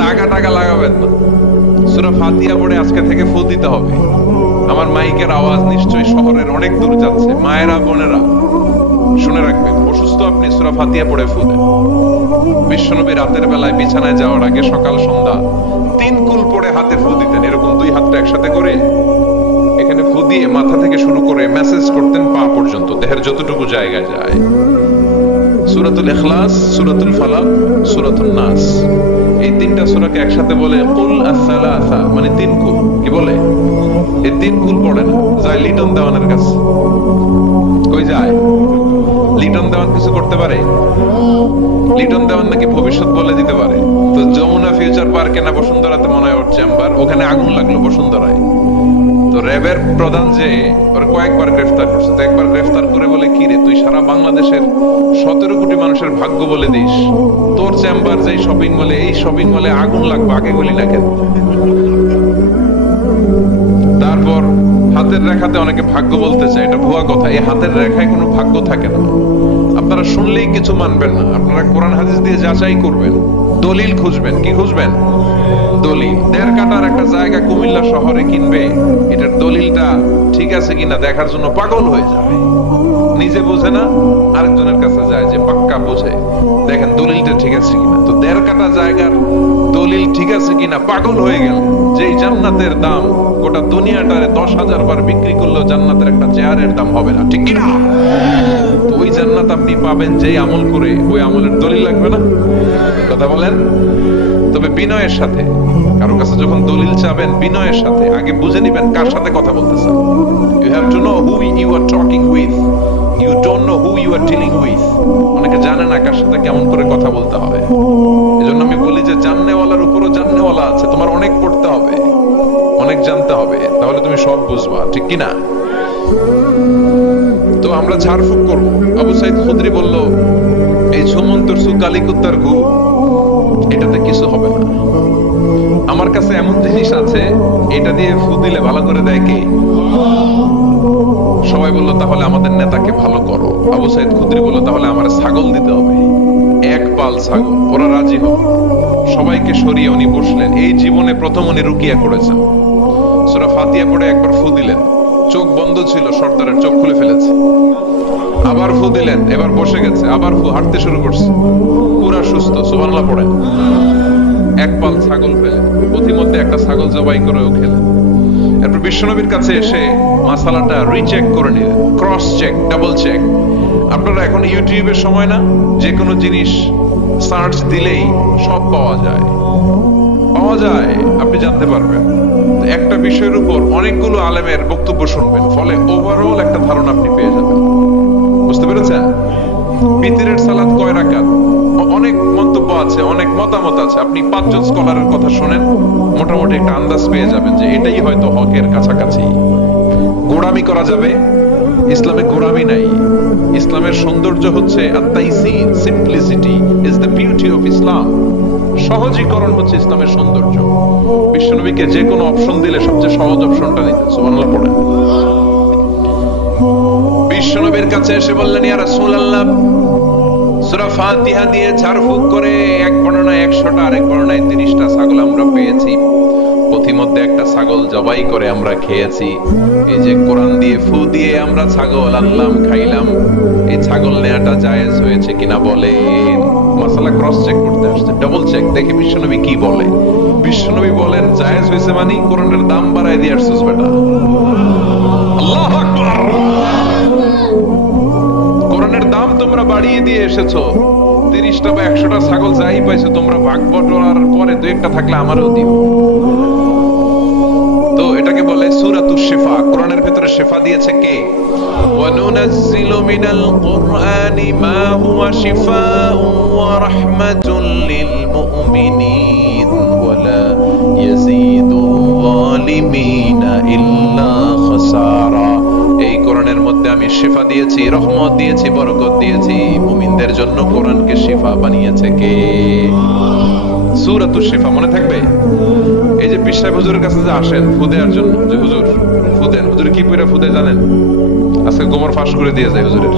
তাগা টাগা লাগাবেন না। সূরা ফাতিহা পড়ে আজকে থেকে ফু দিতে হবে। আমার মাইকের আওয়াজ নিশ্চয়ই শহরের অনেক দূর যাচ্ছে। মায়েরা, বোনেরা শুনে রাখবেন, অসুস্থ আপনি সূরা ফাতিহা পড়ে ফু দেন। বিশ্বনবী রাতের বেলায় বিছানায় যাওয়ার আগে সকাল সন্ধ্যা 3 কুল পড়ে হাতে ফু দিতেন। এরকম 2 হাতটা একসাথে করে এখানে ফু দিয়ে মাথা থেকে শুরু করে মেসেজ করতেন পা পর্যন্ত, দেহের যতটুকু জায়গায় যায়। সূরাতুল ইখলাস, সূরাতুল ফালাক, সূরাতুন নাস, এই তিনটা সূরাকে একসাথে বলে কুল আস-সালাসা, মানে তিন কুল। কি বলে? এই তিন কুল পড়ে না, যায় লিটন দেওয়ানের কাছে। কই যায়? লিটন দেওয়ান কিছু করতে পারে? লিটন দেওয়ান নাকি ভবিষ্যৎ বলে দিতে পারে। তো যমুনা ফিউচার পার্কে না বসুন্ধরাতে মনে হয় ওর চেম্বার, ওখানে আগুন লাগলো বসুন্ধরায়। তো র্যাবের প্রধান যে ওর কয়েকবার গ্রেফতার করছে, তো একবার গ্রেফতার করে বলে, কি রে তুই সারা বাংলাদেশের 17 কোটি মানুষের ভাগ্য বলে দিস, তোর চেম্বার যেই শপিং মলে, এই শপিং মলে আগুন লাগবে, আগে গলি না কেন? তারপর হাতের রেখাতে অনেকে ভাগ্য বলতে চায়, এটা ভুয়া কথা। এই হাতের রেখায় কোনো ভাগ্য থাকে না। আপনারা শুনলেই কিছু মানবেন না, আপনারা কোরআন হাদিস দিয়ে যাচাই করবেন, দলিল খুঁজবেন। কি খুঁজবেন? দলিল। 1.5 কাঠার একটা জায়গা কুমিল্লা শহরে কিনবে, এটার দলিলটা ঠিক আছে কিনা দেখার জন্য পাগল হয়ে যায়। নিজে বোঝে না, আরেকজনের কাছে যায় যে পাক্কা বোঝে, দেখেন দলিলটা ঠিক আছে কিনা। তো 1.5 কাঠা জায়গার দলিল ঠিক আছে কিনা পাগল হয়ে গেল। যেই জান্নাতের দাম গোটা দুনিয়াটারে 10,000 বার বিক্রি করলেও জান্নাতের একটা চেয়ারের দাম হবে না, ঠিক কিনা? তো ওই জান্নাত আপনি পাবেন যেই আমল করে, ওই আমলের দলিল লাগবে না? কথা বলেন। তবে বিনয়ের সাথে, কারো কাছে যখন দলিল চাবেন, বিনয়ের সাথে আগে বুঝে নিবেন কার সাথে কথা বলতেছেন। You have to know who you are talking with. You don't know who you are dealing with. অনেকে জানে না কার সাথে কেমন করে কথা বলতে হবে। এজন্য আমি বলি যে জাননেওয়ালার উপরও জাননেওয়ালা আছে। তোমার অনেক পড়তে হবে, অনেক জানতে হবে, তাহলে তুমি সব বুঝবা, ঠিক কিনা? তো আমরা ঝাড়ফুঁক করবো। আবু সাইদ খুদরি বলল, এই ঝুমন্তর সু কালিকুত্তার ঘু, এটাতে কিছু হবে না। আমার কাছে এমন জিনিস আছে, এটা দিয়ে ফু দিলে ভালো করে দেয় কে? সবাই বলল, তাহলে আমাদের নেতাকে ভালো করো। আবু সাইদ খুদরি বলল, তাহলে আমার ছাগল দিতে হবে, 1 পাল ছাগল। ওরা রাজি হল, সবাইকে সরিয়ে উনি বসলেন। এই জীবনে প্রথম উনি রুকিয়া করেছেন। সূরা ফাতিহা পড়ে একবার ফু দিলেন, চোখ বন্ধ ছিল, সর্দারের চোখ খুলে ফেলেছে। আবার ফু দিলেন, এবার বসে গেছে, আবার ফু, হাঁটতে শুরু করছে, পুরা সুস্থ। সুবহানাল্লাহ পড়েন। 1 পাল ছাগল পেলেন, প্রতিমধ্যে একটা ছাগল জবাই করেও খেলেন। এরপর বিশ্বনবীর কাছে এসে মাসালাটা রিচেক করে নিলেন, ক্রস চেক, ডাবল চেক। আপনারা এখন ইউটিউবের সময় না, যে কোনো জিনিস সার্চ দিলেই সব পাওয়া যায়, আপনি জানতে পারবেন। একটা বিষয়ের উপর অনেকগুলো আলেমের বক্তব্য শুনবেন, ফলে ওভারঅল একটা ধারণা আপনি পেয়ে যাবেন। বুঝতে পেরেছেন? বিতিরের সালাত কয় রাকাত, অনেক মন্তব্য আছে, অনেক মতামত আছে। আপনি 5 জন স্কলারের কথা শুনেন, মোটামুটি একটা আন্দাজ পেয়ে যাবেন যে এটাই হয়তো হকের কাছাকাছি। গোড়ামি করা যাবে? ইসলামে গোড়ামি নাই। ইসলামের সৌন্দর্য হচ্ছে আত-তাইসির, simplicity is the beauty of Islam. সহজীকরণ হচ্ছে ইসলামের সৌন্দর্য। বিশ্বনবীকে যে কোনো অপশন দিলে সবচেয়ে সহজ অপশনটা নিতেন। সুবহানাল্লাহ পড়েন। বিশ্বনবীর কাছে এসে বললেন, ইয়া রাসূলুল্লাহ, সূরা ফাতিহা দিয়ে ঝাড়ফুঁক করে এক বর্ণনায় 100টা, আরেক বর্ণনায় 30টা ছাগল আমরা পেয়েছি। পথিমধ্যে একটা ছাগল জবাই করে আমরা খেয়েছি। এই যে কোরআন দিয়ে ফু দিয়ে আমরা ছাগল আনলাম, খাইলাম, এই ছাগল নেয়াটা জায়েজ হয়েছে কিনা বলেন। মাসালা ক্রস চেক করতে আসছে, ডাবল চেক, দেখি বিশ্বনবী কি বলে। বিশ্বনবী বলেন, জায়েজ হয়েছে মানে কোরআনের দাম বাড়ায় দিয়ে আসছিস বেটা। আল্লাহু আকবার। কোরআনের দাম তোমরা বাড়িয়ে দিয়ে এসেছো। 30টা বা 100টা ছাগল যাই পাইছো তোমরা, ভাগ বটরার পরে 2-1টা থাকলে আমারও দিও। তো এটাকে বলে সূরাতুশ শিফা। কোরআনের ভিতরে শিফা দিয়েছে কে? ওয়া নুনাজ্জিলু মিনাল কুরআনি মা হুয়া শিফাউন ওয়া রাহমাতুল লিল মুমিনিন ওয়া লা ইয়াজিদু যালিমিনা ইল্লা খাসারা। এই কোরআনের মধ্যে আমি শিফা দিয়েছি, রহমত দিয়েছি, বরকত দিয়েছি। মুমিনদের জন্য কোরআনকে শিফা বানিয়েছে কে? সূরাতুশ শিফা মনে থাকবে। এই যে পীর সাহেব হুজুরের কাছে যে আসেন ফু দেওয়ার জন্য, যে হুজুর ফু দেন, হুজুর কি পড়ে ফু দেয় জানেন? আজকে গোমর ফাঁস করে দিয়ে যায় হুজুরের,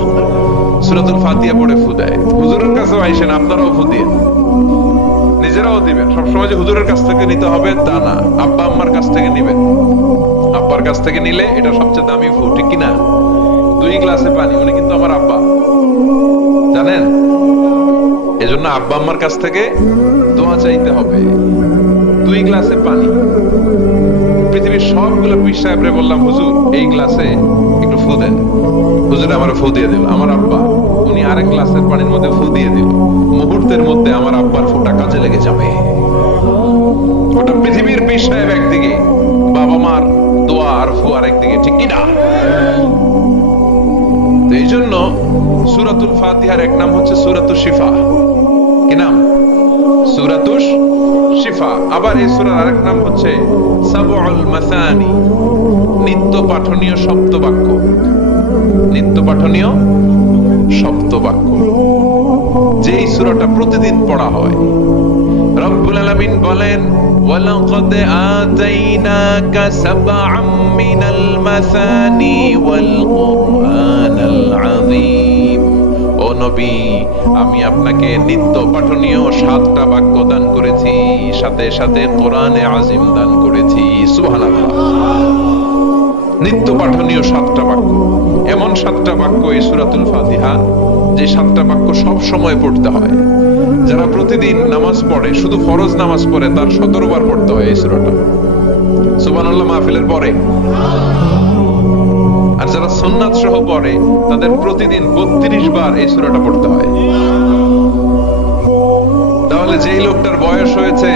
সূরাতুল ফাতিহা পড়ে ফু দেয়। হুজুরের কাছে আইসেন, আপনারাও ফু দিয়ে নিজেরাও দিবেন। সবসময় যে হুজুরের কাছ থেকে নিতে হবে তা না, আব্বা আম্মার কাছ থেকে নিবেন। আব্বার কাছ থেকে নিলে এটা সবচেয়ে দামি ফু, ঠিক কিনা? 2 গ্লাসে পানি, উনি কিন্তু আমার আব্বা, জানেন? এজন্য আব্বা আম্মার কাছ থেকে দোয়া চাইতে হবে। 2 গ্লাসে পানি, পৃথিবীর সবগুলো পীর সাহেবরে বললাম, হুজুর এই গ্লাসে একটু ফু দেন, হুজুর আমার ফু দিয়ে দিল। আমার আব্বা উনি আরেক গ্লাসের পানির মধ্যে ফু দিয়ে দিল, মুহূর্তের মধ্যে আমার আব্বার ফুটা কাজে লেগে যাবে। ওটা পৃথিবীর পীর সাহেব একদিকে, বাবা মার দোয়া আর ফু আরেকদিকে, ঠিক কিনা? তো এই জন্য সূরাতুল ফাতিহার এক নাম হচ্ছে সূরাতুশ শিফা। কি নাম? সূরাতুশ শিফা। আবার এই সূরার আরেক নাম হচ্ছে সাবউল মাসানি, নিত্য পাঠনীয় সপ্তবাক্য। নিত্য পাঠনীয় সপ্তবাক্য, যেই সূরাটা প্রতিদিন পড়া হয়। রব্বুল আলামিন বলেন, ওয়ালাকাদ আতাইনাকা সাবআম মিনাল মাসানি ওয়াল কুরআনাল আযীম। ও নবী, আমি আপনাকে নিত্য পাঠনীয় 7টা বাক্য দান করেছি, সাথে সাথে কোরআনে আযীম দান করেছি। সুবহানাল্লাহ। নিত্য পাঠনীয় 7টা বাক্য, এমন 7টা বাক্য এই সূরাতুল ফাতিহা, যে 7টা বাক্য সব সময় পড়তে হয়। যারা প্রতিদিন নামাজ পড়ে, শুধু ফরজ নামাজ পড়ে, তার 17 বার পড়তে হয় এই সূরাটা। সুবহানাল্লাহ মাহফিলের পরে। আর যারা সুন্নাত সহ পড়ে, তাদের প্রতিদিন 32 বার এই সূরাটা পড়তে হয়। তাহলে যেই লোকটার বয়স হয়েছে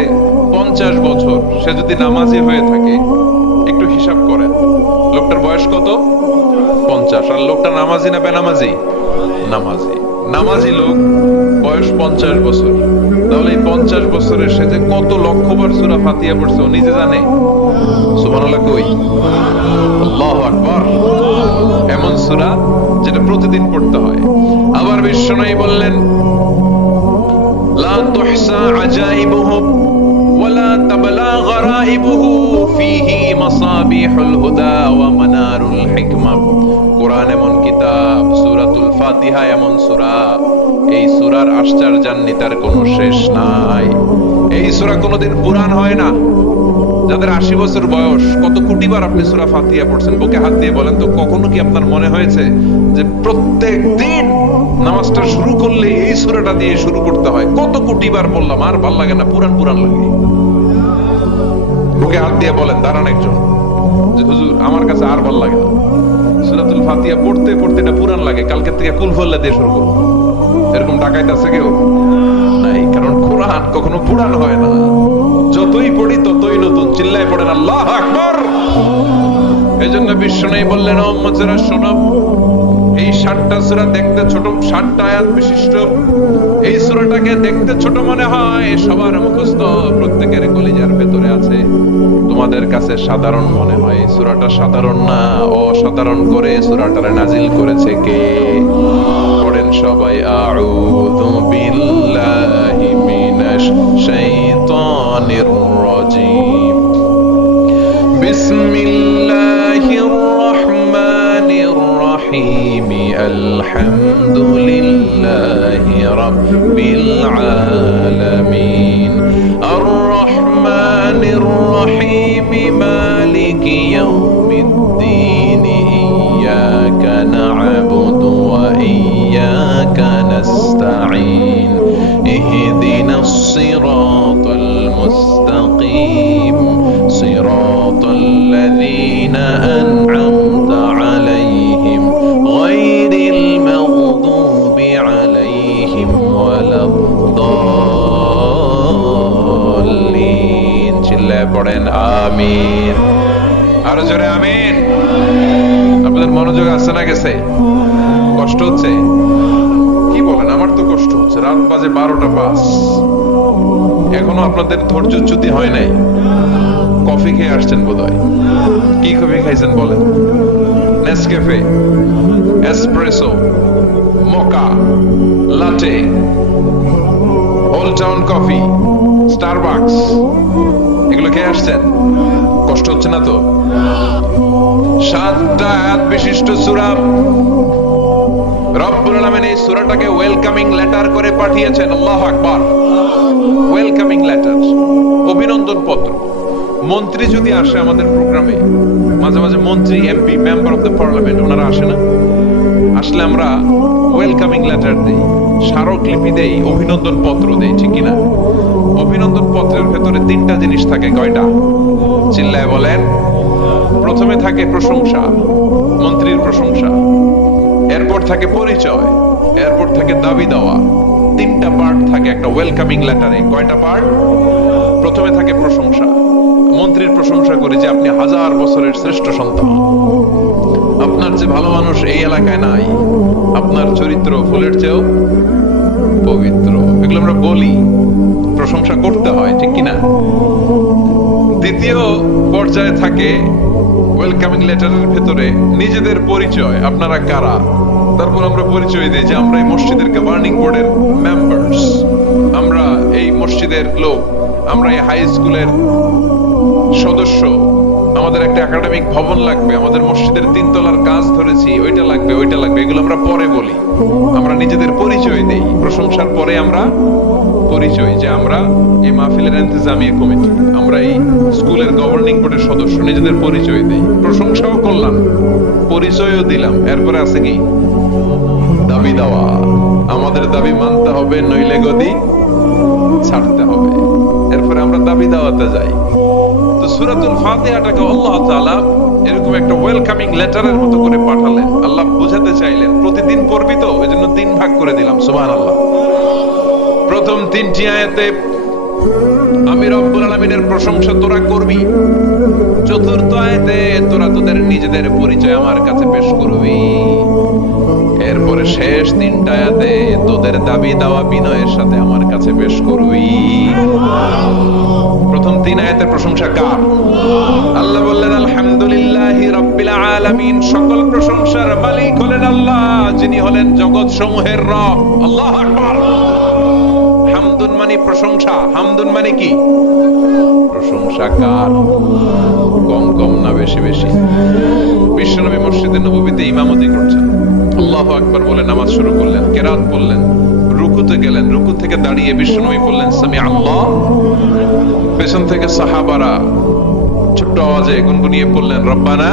50 বছর, সে যদি নামাজি হয়ে থাকে, একটু হিসাব করেন, লোকটার বয়স কত? 50। আর লোকটা নামাজি না বেনামাজি? নামাজি। নামাজি লোক, বয়স 50 বছর। তাহলে এই 50 বছরের সে যে কত লক্ষবার সূরা ফাতিহা পড়ছে ও নিজে জানে? সুবহানাল্লাহ কই? আল্লাহু আকবার। এমন সূরা যেটা প্রতিদিন পড়তে হয়। আবার বিশ্বনবী বললেন, লা তুহসা আজাইবুহু ওয়ালা তাবলা গরাইবুহু ফিহি মাসাবিহুল হুদা ওয়া মানারুল হিকমা। কোরআন এমন কিতাব, সূরাতুল ফাতিহা এমন সূরা, এই সূরার আশ্চর্যান্বিতার কোনো শেষ নাই। এই সূরা কোনোদিন পুরান হয় না। যাদের 80 বছর বয়স, কত কোটিবার আপনি সূরা ফাতিহা পড়ছেন? বুকে হাত দিয়ে বলেন তো, কখনো কি আপনার মনে হয়েছে যে প্রত্যেক দিন নামাজটা শুরু করলে এই সূরাটা দিয়ে শুরু করতে হয়? কত কোটিবার পড়লাম, আর ভাল লাগে না, পুরান পুরান লাগে। বুকে হাত দিয়ে বলেন, দাঁড়ান একজন, যে হুজুর আমার কাছে আর ভাল লাগে না, সূরাতুল ফাতিহা পড়তে পড়তে এটা পুরান লাগে, কালকে থেকে কুল ফল্লা দিয়ে শুরু করব। এরকম ডাকাইতে আছে কেউ? নাই। কারণ কোরআন কখনো পুরান হয় না, যতই পড়ি ততই নতুন। চিল্লায় পড়েন আল্লাহু আকবার। এজন্য বিশ্বনবী বললেন, ও উম্মতেরা শোনো, এই 7টা সূরা দেখতে ছোট, 7টা আয়াত বিশিষ্ট এই সূরাটাকে দেখতে ছোট মনে হয়, সবার মুখস্থ, প্রত্যেকের কলিজার ভেতরে আছে। তোমাদের কাছে সাধারণ মনে হয়, এই সূরাটা সাধারণ না, অসাধারণ করে সূরাটারে নাজিল করেছে কে? পড়েন সবাই, আউযু বিল্লাহি মিনাশ শাইতানির রাজীম, বিসমিল্লাহির রাহমানির রাহিম, আলহামদুলিল্লাহি রাব্বিল আলামিন, আর রাহমানির রাহিম, মালিকি ইয়াউমিদ্দিন, ইয়াকা না'বুদু ওয়া ইয়াকা নাস্তাঈন, ইহদিনাস সিরাতাল মুস্তাকিম, সিরাতাল লাযীনা আন'আমতা আলাইহিম গায়রিল মাগদুবি আলাইহিম ওয়ালাদ-দাল্লিন। চিল্লায়ে পড়েন আমিন। আরো জোরে আমিন। আপনাদের মনোযোগ আছে না গেছে? কষ্ট হচ্ছে? কি বলেন? আমার তো কষ্ট হচ্ছে। রাত বাজে 12টা 5, এখনো আপনাদের ধৈর্যচ্যুতি হয় নাই। কফি খেয়ে আসছেন বোধহয়। কি কফি খাইছেন বলেন? নেসক্যাফে, এসপ্রেসো, মোকা, লাটে, ওল্ড টাউন কফি, স্টারবাকস, এগুলো খেয়ে আসছেন? কষ্ট হচ্ছে না তো? 7টা আয়াত বিশিষ্ট সূরা। রব্বুল আলামিন এই সূরাটাকে ওয়েলকামিং লেটার করে পাঠিয়েছেন। আল্লাহু আকবার। ওয়েলকামিং লেটার, অভিনন্দন পত্র। মন্ত্রী যদি আসে আমাদের প্রোগ্রামে, মাঝে মাঝে মন্ত্রী, MP, member of the parliament, ওনারা আসে না? আসলে আমরা ওয়েলকামিং লেটার দেই, স্মারকলিপি দেই, অভিনন্দন পত্র দেই, ঠিক কিনা? অভিনন্দন পত্রের ভেতরে 3টা জিনিস থাকে। কয়টা? চিল্লায় বলেন। প্রথমে থাকে প্রশংসা, মন্ত্রীর প্রশংসা, এরপর থাকে পরিচয়, এরপর থাকে দাবি দেওয়া। তিনটা পার্ট থাকে একটা ওয়েলকামিং লেটারে। কয়টা পার্ট? প্রথমে থাকে প্রশংসা, মন্ত্রীর প্রশংসা করি যে আপনি 1000 বছরের শ্রেষ্ঠ সন্তান, আপনার যে ভালো মানুষ এই এলাকায় নাই, আপনার চরিত্র ফুলের চেয়েও পবিত্র। এগুলো আমরা বলি, প্রশংসা করতে হয়, ঠিক কিনা? দ্বিতীয় পর্যায়ে থাকে ওয়েলকামিং লেটারের ভেতরে নিজেদের পরিচয়, আপনারা কারা। তারপর আমরা পরিচয় দিই যে আমরা এই মসজিদের গভর্নিং বোর্ডের মেম্বার্স, আমরা এই মসজিদের লোক, আমরা এই হাই স্কুলের সদস্য, আমাদের একটা একাডেমিক ভবন লাগবে, আমাদের মসজিদের 3 তলার কাজ ধরেছি, ওইটা লাগবে ওইটা লাগবে। এগুলো আমরা পরে বলি, আমরা নিজেদের পরিচয় দেই। প্রশংসার পরে আমরা পরিচয় যে আমরা এই মাহফিলের ইন্তেজামিয়া কমিটি, আমরা এই স্কুলের গভর্নিং বোর্ডের সদস্য, নিজেদের পরিচয় দেই। প্রশংসাও করলাম, পরিচয়ও দিলাম। এরপরে আছে কি? দাবি দেওয়া। আমাদের দাবি মানতে হবে, নইলে গদি ছাড়তে হবে। এরপরে আমরা দাবি দেওয়াতে যাই। তো সূরাতুল ফাতিহাটাকে আল্লাহ তাআলা এরকম একটা ওয়েলকামিং লেটারের মতো করে পাঠালেন। আল্লাহ বুঝাতে চাইলেন প্রতিদিন পড়বি তো, এজন্য 3 ভাগ করে দিলাম। সুবহানাল্লাহ। প্রথম 3টি আয়াতে আমি রব্বুল আলামিনের প্রশংসা তোরা করবি। চতুর্থ আয়াতে তোরা তোদের নিজেদের পরিচয় আমার কাছে পেশ করবি। এরপরে শেষ 3টা আয়াতে তোদের দাবি দাওয়া বিনয়ের সাথে আমার কাছে পেশ করবি। প্রথম 3 আয়াতের প্রশংসা কার? আল্লাহ বললেন আলহামদুলিল্লাহি রাব্বিল আলামিন, সকল প্রশংসার মালিক হলেন আল্লাহ, যিনি হলেন জগৎ সমূহের রব। আল্লাহু আকবার। হামদুন মানে প্রশংসা। হামদুন মানে কি? প্রশংসা কার? কম কম না বেশি বেশি? বিশ্বনবী মসজিদে নববীতে ইমামতি করছেন, আল্লাহু আকবার বলে নামাজ শুরু করলেন, কেরাত বললেন, রুকুতে গেলেন, রুকু থেকে দাঁড়িয়ে বিশ্বনবী বললেন সামি আল্লাহ। পেছন থেকে সাহাবারা ছোট্ট আওয়াজে গুনগুনিয়ে বললেন রব্বানা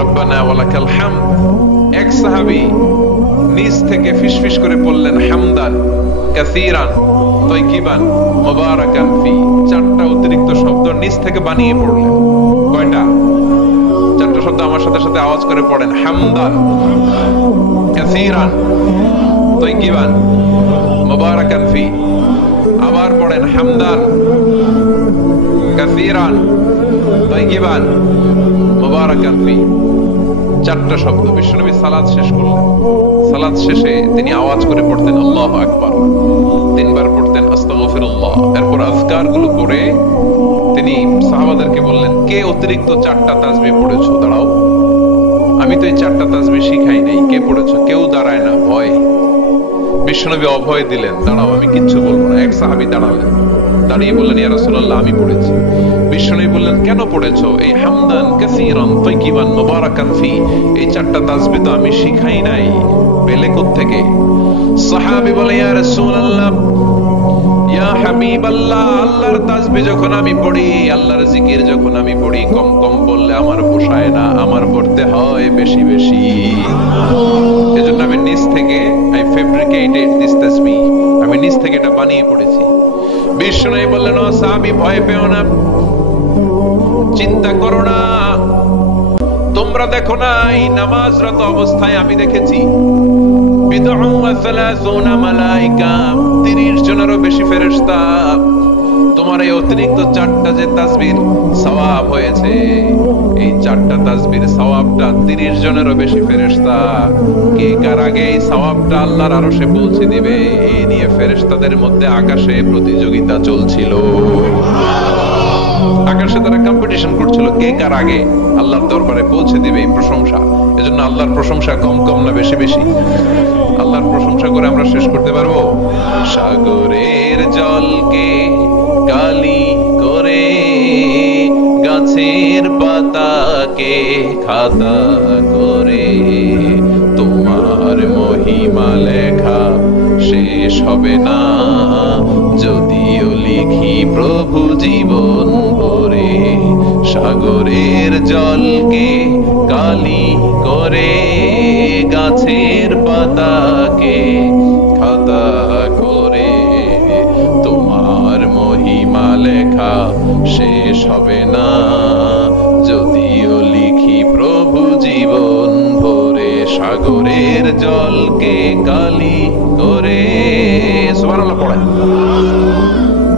রব্বানা ওয়ালাকাল হামদ। এক সাহাবী নিজ থেকে ফিসফিস করে বললেন হামদান কাসীরান তাইয়িবান মুবারাকান ফি। 4টা অতিরিক্ত শব্দ নিজ থেকে বানিয়ে পড়লেন। কয়টা? 4টা শব্দ আমার সাথে সাথে আওয়াজ করে পড়েন। হামদান কাসীরান তাইয়িবান মুবারাকান ফি। আবার পড়েন হামদান কাসীরান তাইয়িবান মুবারাকান ফি। 4টা শব্দ। বিশ্বনবী সালাত শেষ করলেন। সালাত শেষে তিনি আওয়াজ করে পড়তেন আল্লাহু আকবার, 3 বার পড়তেন আস্তাগফিরুল্লাহ। এরপর আযকার গুলো পড়ে তিনি সাহাবাদেরকে বললেন কে অতিরিক্ত 4টা তাসবিহ পড়েছো? দাঁড়াও, আমি তো এই 4টা তাসবিহ শিখাই নাই, কে পড়েছো? কেউ দাঁড়ায় না, ভয়। বিশ্বনবী অভয় দিলেন, দাঁড়াও আমি কিচ্ছু বলবো না। এক সাহাবী দাঁড়ালেন, দাঁড়িয়ে বললেন ইয়া রাসূলুল্লাহ আমি পড়েছি। বিশ্বনবী বললেন কেন পড়েছো? এই হামদান কাসীরান তাইয়িবান মুবারাকান ফি, এই 4টা তাসবিহ তো আমি শিখাই নাই, পেলে কোত্থেকে? সাহাবী বলে ইয়া রাসূলুল্লাহ ইয়া হাবিবাল্লাহ, আল্লাহর তাসবিহ যখন আমি পড়ি, আল্লাহর জিকির যখন আমি পড়ি, কম কম বললে আমার পোষায় না, আমার পড়তে হয় বেশি বেশি। এজন্য আমি নিজ থেকে আই ফেব্রিকেটেড দিস তাসবিহ, আমি নিজ থেকে এটা বানিয়ে পড়েছি। বিশ্বনবী বললেন ও সাহাবী ভয় পেও না, চিন্তা করো না, তোমরা দেখো না এই নামাজরত অবস্থায় আমি দেখেছি বিদউ ওয়া 30 মালায়েকা, 30 জনেরও বেশি ফেরেশতা। তোমার এই অতিরিক্ত 4টা যে তাসবিহ সওয়াব হয়েছে, এই 4টা তাসবিহ সওয়াবটা 30 জনেরও বেশি ফেরেশতা কে কার আগে এই সওয়াবটা আল্লাহর আরশে পৌঁছে দিবে, এই নিয়ে ফেরেশতাদের মধ্যে আকাশে প্রতিযোগিতা চলছিল। আকাশে তারা কম্পিটিশন করছিল কে কার আগে আল্লাহর দরবারে পৌঁছে দিবে এই প্রশংসা। এজন্য আল্লাহর প্রশংসা কম কম না বেশি বেশি? আল্লাহর প্রশংসা করে আমরা শেষ করতে পারবো? সাগরের জলকে কালি করে, গাছের পাতাকে খাতা করে, তোমার মহিমা লেখা শেষ হবে না, যদিও লিখি প্রভু জীবন ভরে। সাগরের জলকে কালি করে, গাছের পাতাকে খাতা করে, তোমার মহিমা লেখা শেষ হবে না। সাগরের জলকে কালি করে। সুবহানাল্লাহ পড়েন।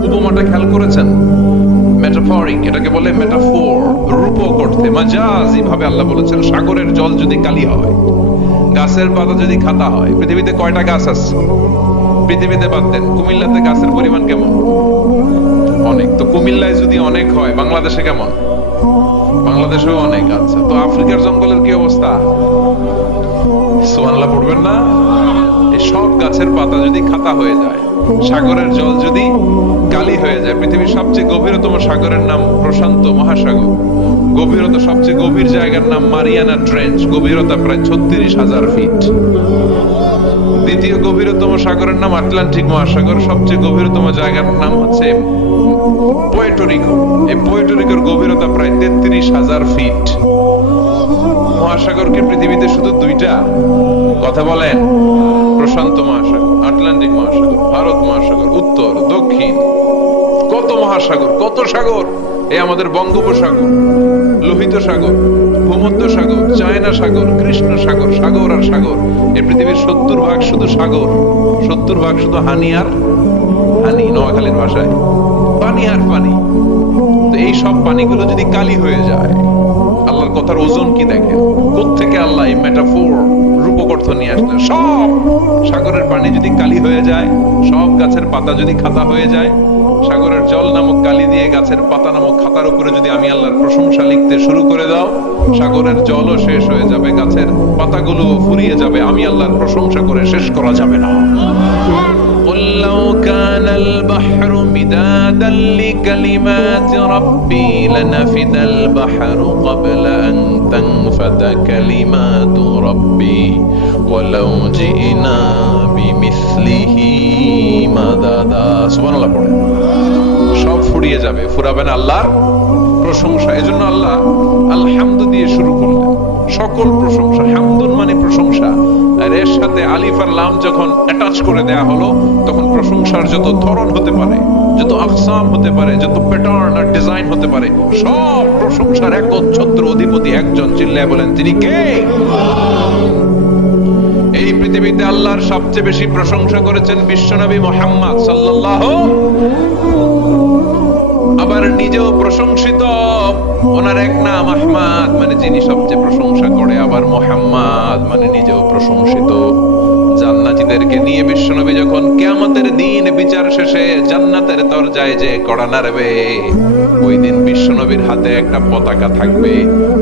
উপমাটা খেয়াল করেছেন? মেটাফরিক, এটাকে বলে মেটাফোর, রূপক অর্থে মাজাজি ভাবে আল্লাহ বলেছেন সাগরের জল যদি কালি হয়, গাছের পাতা যদি খাতা হয়। পৃথিবীতে কয়টা গাছ আছে? পৃথিবীতে বাদ দেন, কুমিল্লাতে গাছের পরিমাণ কেমন? অনেক। তো কুমিল্লায় যদি অনেক হয়, বাংলাদেশে কেমন? বাংলাদেশেও অনেক। আচ্ছা, তো আফ্রিকার জঙ্গলের কি অবস্থা? সুবহানাল্লাহ পড়বেন না? এই সব গাছের পাতা যদি খাতা হয়ে যায়, সাগরের জল যদি কালি হয়ে যায়। পৃথিবীর সবচেয়ে গভীরতম সাগরের নাম প্রশান্ত মহাসাগর। গভীরতা সবচেয়ে গভীর জায়গার নাম মারিয়ানা ট্রেঞ্চ, গভীরতা প্রায় 36,000 ফিট। দ্বিতীয় গভীরতম সাগরের নাম আটলান্টিক মহাসাগর। সবচেয়ে গভীরতম জায়গার নাম হচ্ছে পুয়ের্টো-রিকো। এই পুয়ের্টো-রিকোর গভীরতা প্রায় 33,000 ফিট। মহাসাগর কি পৃথিবীতে শুধু দুইটা? কথা বলেন। প্রশান্ত মহাসাগর, আটলান্টিক মহাসাগর, ভারত মহাসাগর, উত্তর দক্ষিণ। কত মহাসাগর, কত সাগর! এই আমাদের বঙ্গোপসাগর, লোহিত সাগর, ভূমধ্য সাগর, চায়না সাগর, কৃষ্ণ সাগর, সাগর আর সাগর। এই পৃথিবীর 70% শুধু সাগর, 70% শুধু হানি আর হানি। নোয়াখালীর ভাষায় পানি আর পানি। তো এই সব পানিগুলো যদি কালি হয়ে যায়, আল্লাহর কথার ওজন কি দেখেন? কোত্থেকে আল্লাহ এই মেটাফোর, রূপক অর্থ নিয়ে আসলেন? সব সাগরের পানি যদি কালি হয়ে যায়, সব গাছের পাতা যদি খাতা হয়ে যায়, সাগরের জল নামক কালি দিয়ে গাছের পাতা নামক খাতার উপরে যদি আমি আল্লাহর প্রশংসা লিখতে শুরু করে দাও, সাগরের জলও শেষ হয়ে যাবে, গাছের পাতাগুলো ফুরিয়ে যাবে, আমি আল্লাহর প্রশংসা করে শেষ করা যাবে না। قل لو كان البحر مدادا لكلمات ربي لنفد البحر قبل أن تنفد كلمات ربي ولو جئنا بمثله مددا। সুবহানাল্লাহ পড়ে। সব ফুরিয়ে যাবে, ফুরাবে না আল্লাহর প্রশংসা। এজন্য আল্লাহ আলহামদু দিয়ে শুরু করলেন। সকল প্রশংসা, হামদুন মানে প্রশংসা, আর এর সাথে আলিফ আর লাম যখন অ্যাটাচ করে দেয়া হলো, তখন প্রশংসার যত ধরন হতে পারে, যত আকসাম হতে পারে, যত প্যাটার্ন আর ডিজাইন হতে পারে, সব প্রশংসার একচ্ছত্র অধিপতি একজন। চিল্লায় বলেন তিনি কে? এই পৃথিবীতে আল্লাহর সবচেয়ে বেশি প্রশংসা করেছেন বিশ্বনবী মুহাম্মদ সাল্লাল্লাহু, আবার নিজেও প্রশংসিত। ওনার এক নাম আহমদ, মানে যিনি সবচেয়ে প্রশংসা করে, আবার মুহাম্মদ মানে নিজেও প্রশংসিত। জান্নাতীদেরকে নিয়ে বিশ্বনবী যখন কিয়ামতের দিন বিচার শেষে জান্নাতের দরজায় যে কড়া নাড়বে, ওই দিন বিশ্বনবীর হাতে একটা পতাকা থাকবে।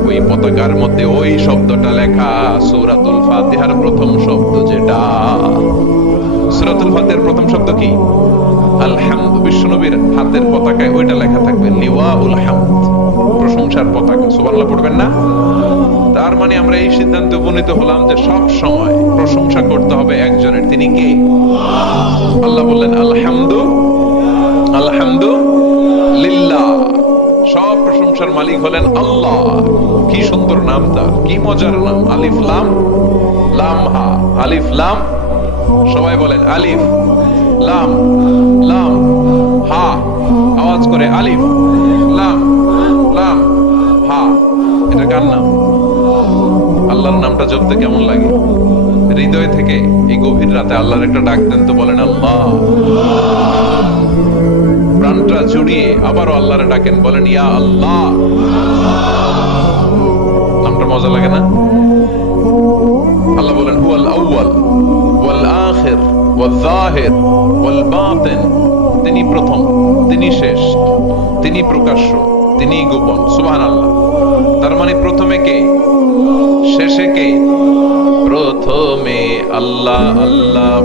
ওই পতাকার মধ্যে ওই শব্দটা লেখা, সূরাতুল ফাতিহার প্রথম শব্দ যেটা। সূরাতুল ফাতিহার প্রথম শব্দ কি? আলহামদ। বিশ্বনবীর হাতের পতাকায় ওইটা লেখা থাকবে, লিওয়াউল হামদ, প্রশংসার পতাকা। সুবহানাল্লাহ পড়বেন না? তার মানে আমরা এই সিদ্ধান্তে উপনীত হলাম যে সব সময় প্রশংসা করতে হবে একজনের। তিনি কে? আল্লাহ বললেন আলহামদু, আলহামদু লিল্লাহ। সব প্রশংসার মালিক হলেন আল্লাহ। কি সুন্দর নাম তার, কি মজার নাম। আলিফ লাম লাম হা, আলিফ লাম। সবাই বলেন আলিফ লাম লাম হা, আওয়াজ করে আলিফ লাম লাম হা। এটা কার নাম? আল্লাহর নামটা জপতে কেমন লাগে? হৃদয় থেকে এই গভীর রাতে আল্লাহর একটা ডাক দেন তো, বলেন আল্লাহ। প্রাণটা জুড়িয়ে আবারও আল্লাহরে ডাকেন, বলেন ইয়া আল্লাহ। নামটা মজা লাগে না? আল্লাহ বলেন হুয়াল আউয়াল ওয়াল আখির ওয়াল যাহির ওয়াল বাতিন। তিনি প্রথম, তিনি শেষ, তিনি প্রকাশ্য, তিনি গোপন। সুবহানাল্লাহ। তার মানে প্রথমে কে, শেষে কে? প্রথমে আল্লাহ আল্লাহ,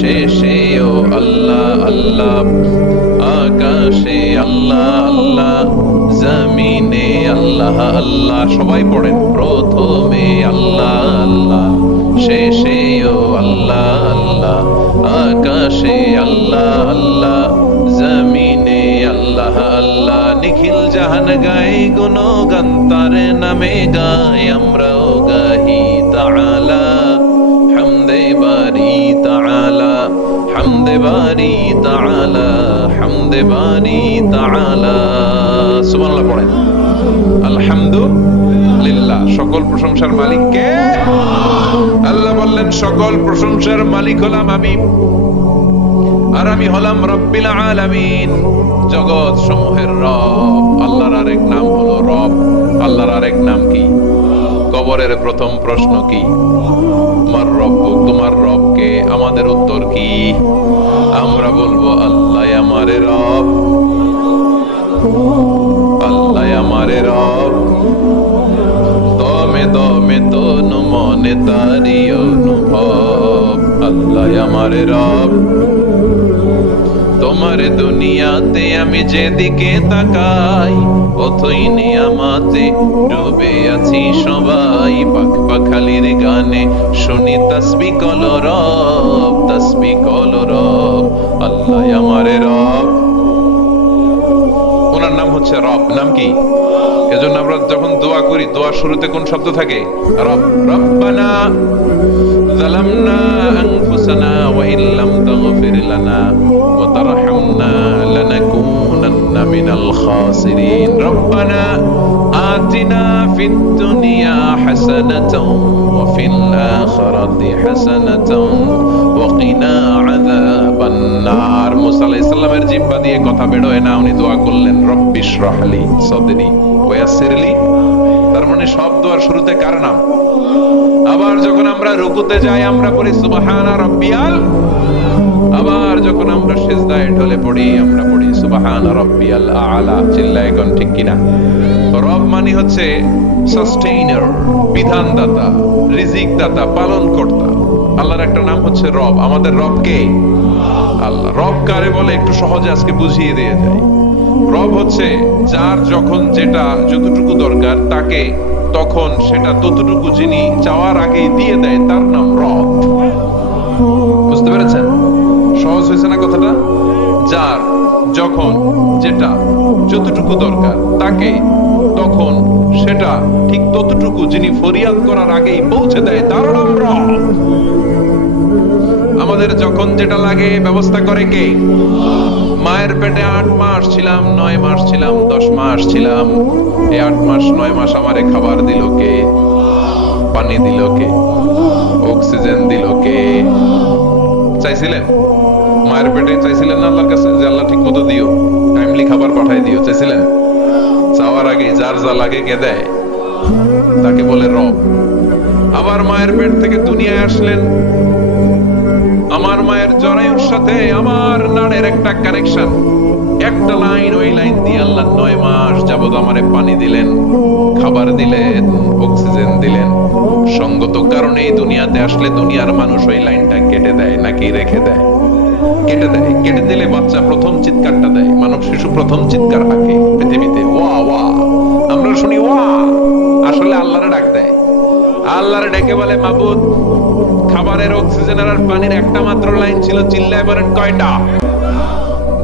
শেষেও আল্লাহ আল্লাহ, আকাশে আল্লাহ আল্লাহ, জমিনে আল্লাহ আল্লাহ। সবাই পড়েন, প্রথমে আল্লাহ আল্লাহ, শেষেও আল্লাহ আল্লাহ, আকাশে আল্লাহ আল্লাহ, জমিনে আল্লাহ আল্লাহ। নিখিল জাহান গায় গুণগান তার নামে গায়, আমরাও গাহি তাআলা হামদে বারি তাআলা, হামদে বারি তাআলা, হামদে বারি তাআলা। সুবহানাল্লাহ পড়েন। আলহামদুলিল্লাহ। সকল প্রশংসার মালিক কে? আল্লাহ বললেন সকল প্রশংসার মালিক হলাম আমি, আর আমি হলাম রব্বিল আলামিন, জগৎ সমূহের রব। আল্লাহর আরেক নাম হলো রব। আল্লাহর আরেক নাম কি? কবরের প্রথম প্রশ্ন কি? তোমার রব, তোমার রব কে? আমাদের উত্তর কি? আমরা বলবো আল্লাহ আমারে রব, আল্লাহ আমারে রব, দমে দমে তনু মনে তারি অনুভব। আল্লাহ আমারে রব, তোমার দুনিয়াতে আমি যেদিকে তাকাই অথই নিয়ামতে ডুবে আছি সবাই। পাখ পাখালির গানে শুনি তাসবিহ কলো রব, তাসবিহ কলো রব। আল্লাহ আমারে রব, ওনার নাম হচ্ছে রব। নাম কি? এজন্য আমরা যখন দোয়া করি, দোয়ার শুরুতে কোন শব্দ থাকে? রব। রব্বানা যালামনা আনফুসানা ওয়া ইল্লাম তাগফির লানা ওয়া তারহামনা লানাকুনান্না মিনাল খাসিরিন। রব্বানা আতিনা ফিদ দুনিয়া হাসানাতাও ওয়া ফিল আখিরাতি হাসানাতাও ওয়া কিনা আযাবান নার। মুসা আলাইহিস সালামের জিহ্বা দিয়ে কথা বের হয় না, উনি দোয়া করলেন রব্বিশরাহলি সাদরি ওয়া ইয়াসসিরলি। তার মানে সব দোয়ার শুরুতে কার নাম? আবার যখন আমরা রুকুতে যাই আমরা পড়ি সুবহানা রাব্বিয়াল, আবার যখন আমরা সিজদায় ঢলে পড়ি আমরা পড়ি সুবহানা রাব্বিয়াল আ'লা। চিল্লায় কোন ঠিক কিনা? রব মানে হচ্ছে সাস্টেইনার, বিধানদাতা, রিজিক দাতা, পালন কর্তা। আল্লাহর একটা নাম হচ্ছে রব। আমাদের রব কে? আল্লাহ। রব কারে বলে একটু সহজে আজকে বুঝিয়ে দিয়ে যায়। রব হচ্ছে যার যখন যেটা যতটুকু দরকার তাকে তখন সেটা ততটুকু যিনি চাওয়ার আগেই দিয়ে দেয়, তার নাম রব। বুঝতে পেরেছেন? সহজ হয়েছে না কথাটা? যার যখন যেটা যতটুকু দরকার তাকে তখন সেটা ঠিক ততটুকু যিনি ফরিয়াদ করার আগেই পৌঁছে দেয়, তার নাম রব। আমাদের যখন যেটা লাগে ব্যবস্থা করে কে? মায়ের পেটে 8 মাস ছিলাম, 9 মাস ছিলাম, 10 মাস ছিলাম। এই 8 মাস 9 মাস আমারে খাবার দিল কে? পানি দিল কে? অক্সিজেন দিল কে? চাইছিলেন? মায়ের পেটে চাইছিলেন না আল্লাহর কাছে যে আল্লাহ ঠিক মতো দিও, টাইমলি খাবার পাঠাই দিও? চাইছিলেন? চাওয়ার আগে যার যা লাগে কে দেয়? তাকে বলে রব। আবার মায়ের পেট থেকে দুনিয়ায় আসলেন, আমার মায়ের জরায়ুর সাথে আমার নাড়ের একটা কানেকশন, একটা লাইন, ওই লাইন দিয়ে আল্লাহ 9 মাস যাবত আমারে পানি দিলেন, খাবার দিলেন, অক্সিজেন দিলেন। সঙ্গত কারণে এই দুনিয়াতে আসলে দুনিয়ার মানুষ ওই লাইনটা কেটে দেয় নাকি রেখে দেয়? কেটে দেয়। কেটে দিলে বাচ্চা প্রথম চিৎকারটা দেয়, মানব শিশু প্রথম চিৎকার হাঁকে পৃথিবীতে, ওয়া ওয়া। আমরা শুনি ওয়া, আসলে আল্লাহরে ডাক দেয়। আল্লাহরে ডেকে বলে মাবুদ, খাবারের, অক্সিজেনের আর পানির একটা মাত্র লাইন ছিল, চিল্লায় বলেন কয়টা?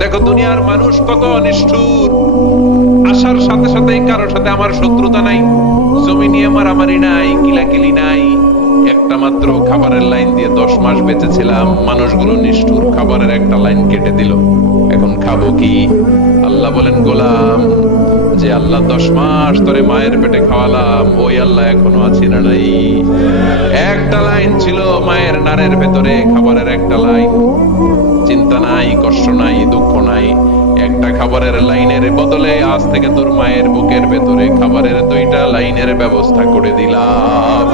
দেখো দুনিয়ার মানুষ কত নিষ্ঠুর। আসার সাথে সাথেই কারোর সাথে আমার শত্রুতা নাই, জমি নিয়ে মারামারি নাই, কিলাকিলি নাই। একটা মাত্র খাবারের লাইন দিয়ে 10 মাস বেঁচেছিলাম। মানুষগুলো নিষ্ঠুর, খাবারের একটা লাইন কেটে দিল। এখন খাবো কি? আল্লাহ বলেন গোলাম, যে আল্লাহ 10 মাস ধরে মায়ের পেটে খাওয়ালাম, ওই আল্লাহ এখনো আছি না নাই? একটা লাইন ছিল মায়ের নাড়ের ভেতরে, খাবারের একটা লাইন। চিন্তা নাই, কষ্ট নাই, দুঃখ নাই। একটা খাবারের লাইনের বদলে আজ থেকে তোর মায়ের বুকের ভেতরে খাবারের 2টা লাইনের ব্যবস্থা করে দিলাম।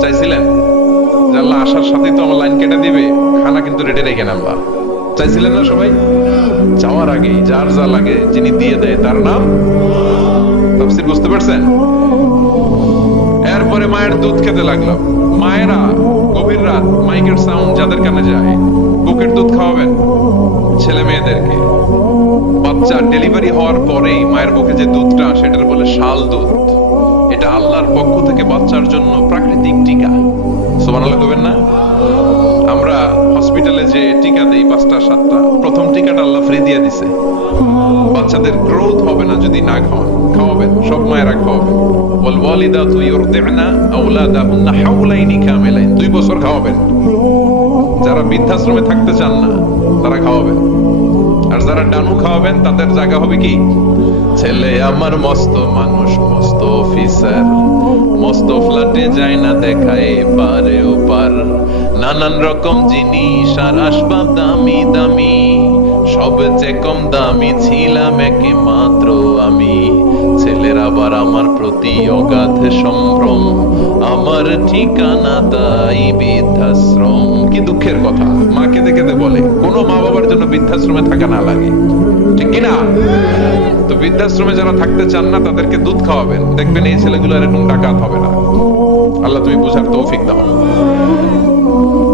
চাইছিলেন যে আল্লাহ আসার সাথেই তো আমার লাইন কেটে দিবে, খানা কিন্তু রেডি রেখে আল্লাহ? চাইছিলেন না সবাই? চাওয়ার আগেই যার যা লাগে যিনি দিয়ে দেয়, তার নাম তাফসীর। বুঝতে পারছেন? এরপরে মায়ের দুধ খেতে লাগলাম। মায়েরা গভীর রাত মাইকের সাউন্ড যাদের কানে যায়, বুকের দুধ খাওয়াবেন ছেলে মেয়েদেরকে। বাচ্চা ডেলিভারি হওয়ার পরেই মায়ের বুকে যে দুধটা, সেটার বলে শাল দুধ। এটা আল্লাহর পক্ষ থেকে বাচ্চার জন্য প্রাকৃতিক টিকা। সুবহানাল্লাহ কইবেন না? আমরা হসপিটালে যে টিকা দেই 5টা 7টা, প্রথম টিকাটা আল্লাহ ফ্রি দিয়ে দিছে। বাচ্চাদের গ্রোথ হবে না যদি না খাওয়ান। খাওয়াবেন, সব মায়েরা খাওয়াবেন। ওয়াল ওয়ালিদাতু ইউরদি'না আওলাদাহুন্না হাওলাইনি কামিলাইন, 2 বছর খাওয়াবেন। যারা বৃদ্ধাশ্রমে থাকতে চান না তারা খাওয়াবেন। আর যারা ডানু খাওয়াবেন তাদের জায়গা হবে কি? ছেলে আমার মস্ত মানুষ, মস্ত অফিসার, সমস্ত ফ্ল্যাটে যায় না দেখা এপারে ওপার, নানান রকম জিনিস আর আসবাব দামি দামি, সবচেয়ে কম দামি ছিলাম একে মাত্র আমি। ছেলের আবার আমার প্রতি অগাধ সম্ভ্রম, আমার ঠিকানা তাই বৃদ্ধাশ্রম। কি দুঃখের কথা, মাকে দেখে বলে কোন মা বাবার জন্য বৃদ্ধাশ্রমে থাকা না লাগে, ঠিক কিনা? তো বৃদ্ধাশ্রমে যারা থাকতে চান না তাদেরকে দুধ খাওয়াবেন, দেখবেন এই ছেলেগুলো এরকম ডাকাত হবে না। আল্লাহ তুমি বুঝার তৌফিক দাও।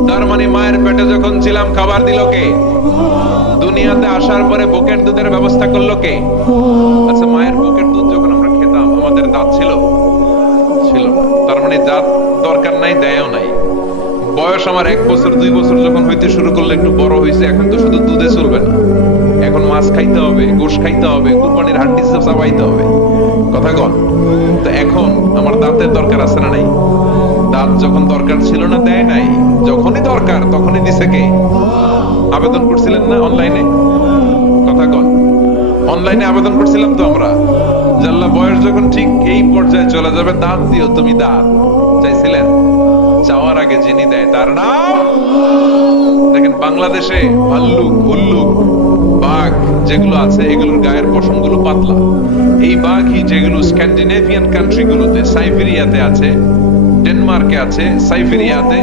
তার মানে মায়ের পেটে যখন ছিলাম খাবার দিল কে? দুনিয়াতে আসার পরে বুকের দুধের ব্যবস্থা করলো কে? আচ্ছা, মায়ের বুকের দুধ যখন আমরা খেতাম আমাদের দাঁত ছিল? ছিল না। তার মানে দাঁত দরকার নাই, দেয়ও নাই। বয়স আমার 1 বছর 2 বছর যখন হইতে শুরু করলো, একটু বড় হয়েছে, এখন তো শুধু দুধে চলবে না, এখন মাছ খাইতে হবে, গোশ খাইতে হবে, কুরবানির হাড্ডি চাবাইতে হবে, কথা কন। তো এখন আমার দাঁতের দরকার আছে না নাই? দাঁত যখন দরকার ছিল না দেয় নাই, যখনই দরকার তখনই দিছে কে? আবেদন করছিলেন না অনলাইনে? কথা কন, অনলাইনে আবেদন করছিলাম তো আমরা, জাল্লা বয়স যখন ঠিক এই পর্যায়ে চলে যাবে দাঁত দিও তুমি, দাঁত চাইছিলেন? চাওয়ার আগে যিনি দেয় তার নাম। দেখেন বাংলাদেশে ভাল্লুক, উল্লুক, বাঘ যেগুলো আছে এগুলোর গায়ের পশম গুলো পাতলা। এই বাঘই যেগুলো স্ক্যান্ডিনেভিয়ান কান্ট্রি গুলোতে, সাইবেরিয়াতে আছে, ডেনমার্কে আছে, সাইবেরিয়াতে,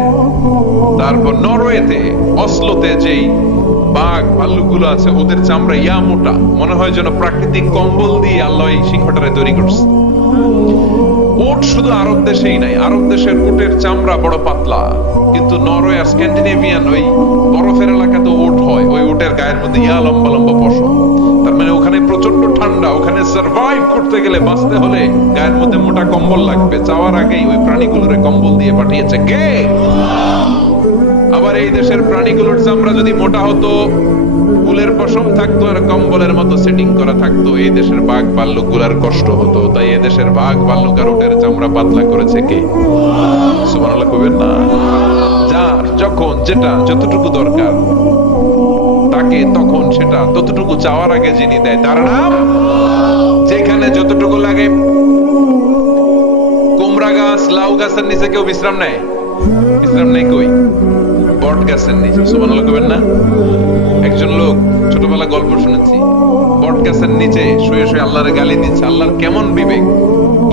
তারপর নরওয়েতে, অসলোতে যেই বাঘ ভাল্লুক গুলো আছে ওদের চামড়া ইয়া মোটা, মনে হয় যেন প্রাকৃতিক কম্বল দিয়ে আল্লাহ এই সিংহটারে তৈরি করছে। উট শুধু আরব দেশেই নাই, আরব দেশের উটের চামড়া বড় পাতলা, কিন্তু নরওয়ে আর স্ক্যান্ডিনেভিয়ান ওই বরফের এলাকাতে উট হয়, ওই উটের গায়ের মধ্যে ইয়া লম্বা লম্বা পশম। তার মানে ওখানে প্রচন্ড ঠান্ডা, ওখানে সার্ভাইভ করতে গেলে, বাঁচতে হলে গায়ের মধ্যে মোটা কম্বল লাগবে। চাওয়ার আগেই ওই প্রাণীগুলোরে কম্বল দিয়ে পাঠিয়েছে কে? আবার এই দেশের প্রাণীগুলোর চামড়া যদি মোটা হতো, ফুলের পশম থাকতো আর কম্বলের মতো সেটিং করা থাকতো, এই দেশের বাঘ ভাল্লুক গুলার কষ্ট হতো। তাই এই দেশের বাঘ ভাল্লুক আর উটের চামড়া পাতলা করেছে কে? সুবহানাল্লাহ কইবেন না? যার যখন যেটা যতটুকু দরকার তাকে তখন সেটা ততটুকু চাওয়ার আগে যিনি দেয় তার নাম। যেখানে যতটুকু লাগে, কুমড়া গাছ, লাউ গাছের নিচে কেউ বিশ্রাম নেয়? বিশ্রাম নেই কই? বট গাছের নিচে। সুবহানাল্লাহ কইবেন না? একজন লোক ছোটবেলা গল্প শুনেছি, বট গাছের নিচে শুয়ে শুয়ে আল্লাহর গালি দিচ্ছে। আল্লাহর কেমন বিবেক,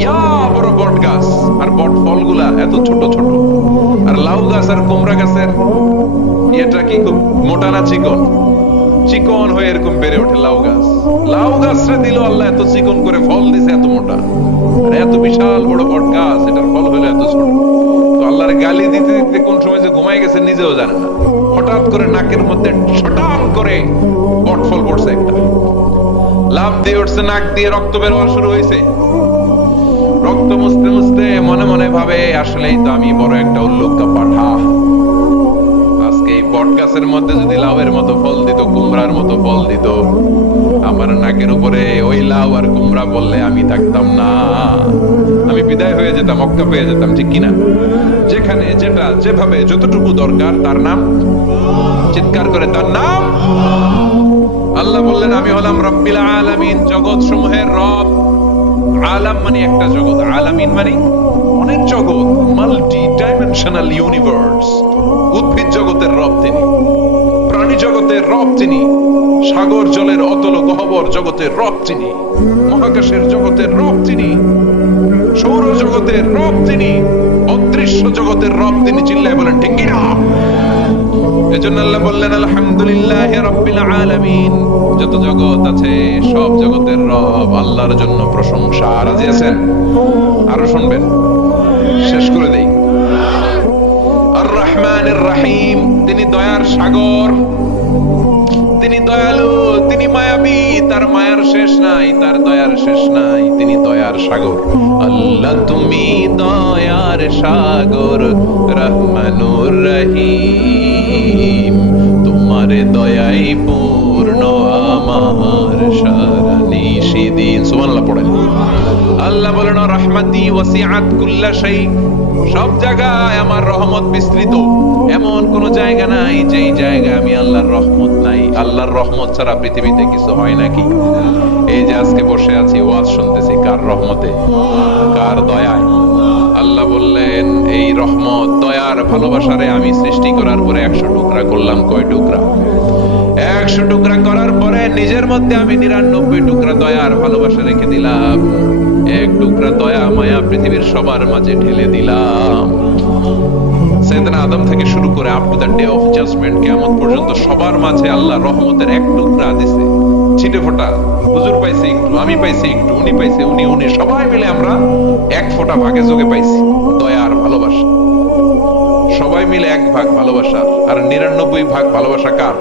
ইয়া বড় বট গাছ আর বট ফলগুলা এত ছোট ছোট, আর লাউ গাছ আর কুমড়া গাছের এটা কি খুব মোটা না চিকন? চিকন হয়ে এরকম বেড়ে ওঠে লাউ গাছ। লাউ গাছরে দিল আল্লাহ এত চিকন করে, ফল দিছে এত মোটা, আর এত বিশাল বড় বট গাছ, এটার ফল হলো এত ছোট। তো আল্লাহর গালি দিতে দিতে কোন সময় যে ঘুমাই গেছে নিজেও জানে না, হঠাৎ করে নাকের মধ্যে ছটান করে বট ফল পড়ছে একটা, লাভ দিয়ে উঠছে, নাক দিয়ে রক্ত বের হওয়া শুরু হয়েছে। রক্ত মুছতে মুছতে মনে মনে ভাবে আসলেই তো আমি বড় একটা উল্লুকা পাঠা। আজকে এই বট গাছের মধ্যে যদি লাউয়ের মতো ফল দিত, কুমড়ার মতো ফল দিত, আমার নাকের উপরে ওই লাউ আর কুমড়া বললে আমি থাকতাম না, আমি বিদায় হয়ে যেতাম, মক্কা পেয়ে যেতাম, ঠিক কিনা? যেখানে যেটা যেভাবে যতটুকু দরকার তার নাম, চিৎকার করে তার নাম। আল্লাহ বললেন আমি হলাম রব্বিল আলামিন, জগৎ সমূহের রব। আলাম মানে একটা জগৎ, আলামিন মানে অনেক জগৎ, মাল্টি ডাইমেনশনাল ইউনিভার্স। উদ্ভিদ জগতের রব তিনি, প্রাণী জগতের রব তিনি, সাগর জলের অতল গহ্বর জগতের রব তিনি, মহাকাশের জগতের রব তিনি, সৌর জগতের রব তিনি, অদৃশ্য জগতের রব তিনি। চিল্লায় বলেন ঠিক কিনা? এজন্য আল্লাহ বললেন আলহামদুলিল্লাহি রাব্বিল আলামিন, যত জগৎ আছে সব জগতের রব আল্লাহর জন্য প্রশংসা। রাজি আছেন? আরো শুনবেন, শেষ করে দেই। আর রহমানির রহিম, তিনি দয়ার সাগর, তিনি দয়ালু, তিনি মায়াবী, তার মায়ার শেষ নাই, তার দয়ার শেষ নাই, তিনি দয়ার সাগর। আল্লাহ তুমি দয়ার সাগর, রহমানুর রহিম, তোমার দয়াই পূর্ণ আমার সারা নিশিদিন। সুবহানাল্লাহ পড়েন। আল্লাহ বলেন রহমতি ওয়াসিআত কুল্লা শাই, সব জায়গায় আমার রহমত বিস্তৃত, এমন কোন জায়গা নাই যেই জায়গায় আমি আল্লাহর রহমত নাই। আল্লাহর রহমত ছাড়া পৃথিবীতে কিছু হয় নাকি? এই যে আজকে বসে আছি, ওয়াজ শুনতেছি, কার রহমতে, কার দয়ায়? আল্লাহ বললেন, এই রহমত, দয়ার ভালোবাসারে আমি সৃষ্টি করার পরে 100 টুকরা করলাম। কয় টুকরা? 100 টুকরা করার পরে নিজের মধ্যে আমি 99 টুকরা দয়ার ভালোবাসা রেখে দিলাম। 1 টুকরা দয়া মায়া পৃথিবীর সবার মাঝে ঢেলে দিলাম। সাইয়েদনা আদম থেকে শুরু করে up to the day of judgement, কিয়ামত পর্যন্ত সবার মাঝে আল্লাহ রহমতের 1 টুকরা দিছে, ছিটে ফোঁটা। হুজুর পাইছে একটু, আমি পাইছি একটু, উনি পাইছে, উনি সবাই মিলে আমরা 1 ফোঁটা ভাগে যোগে পাইছি দয়ার ভালোবাসা। সবাই মিলে 1 ভাগ ভালোবাসা, আর 99 ভাগ ভালোবাসা কার?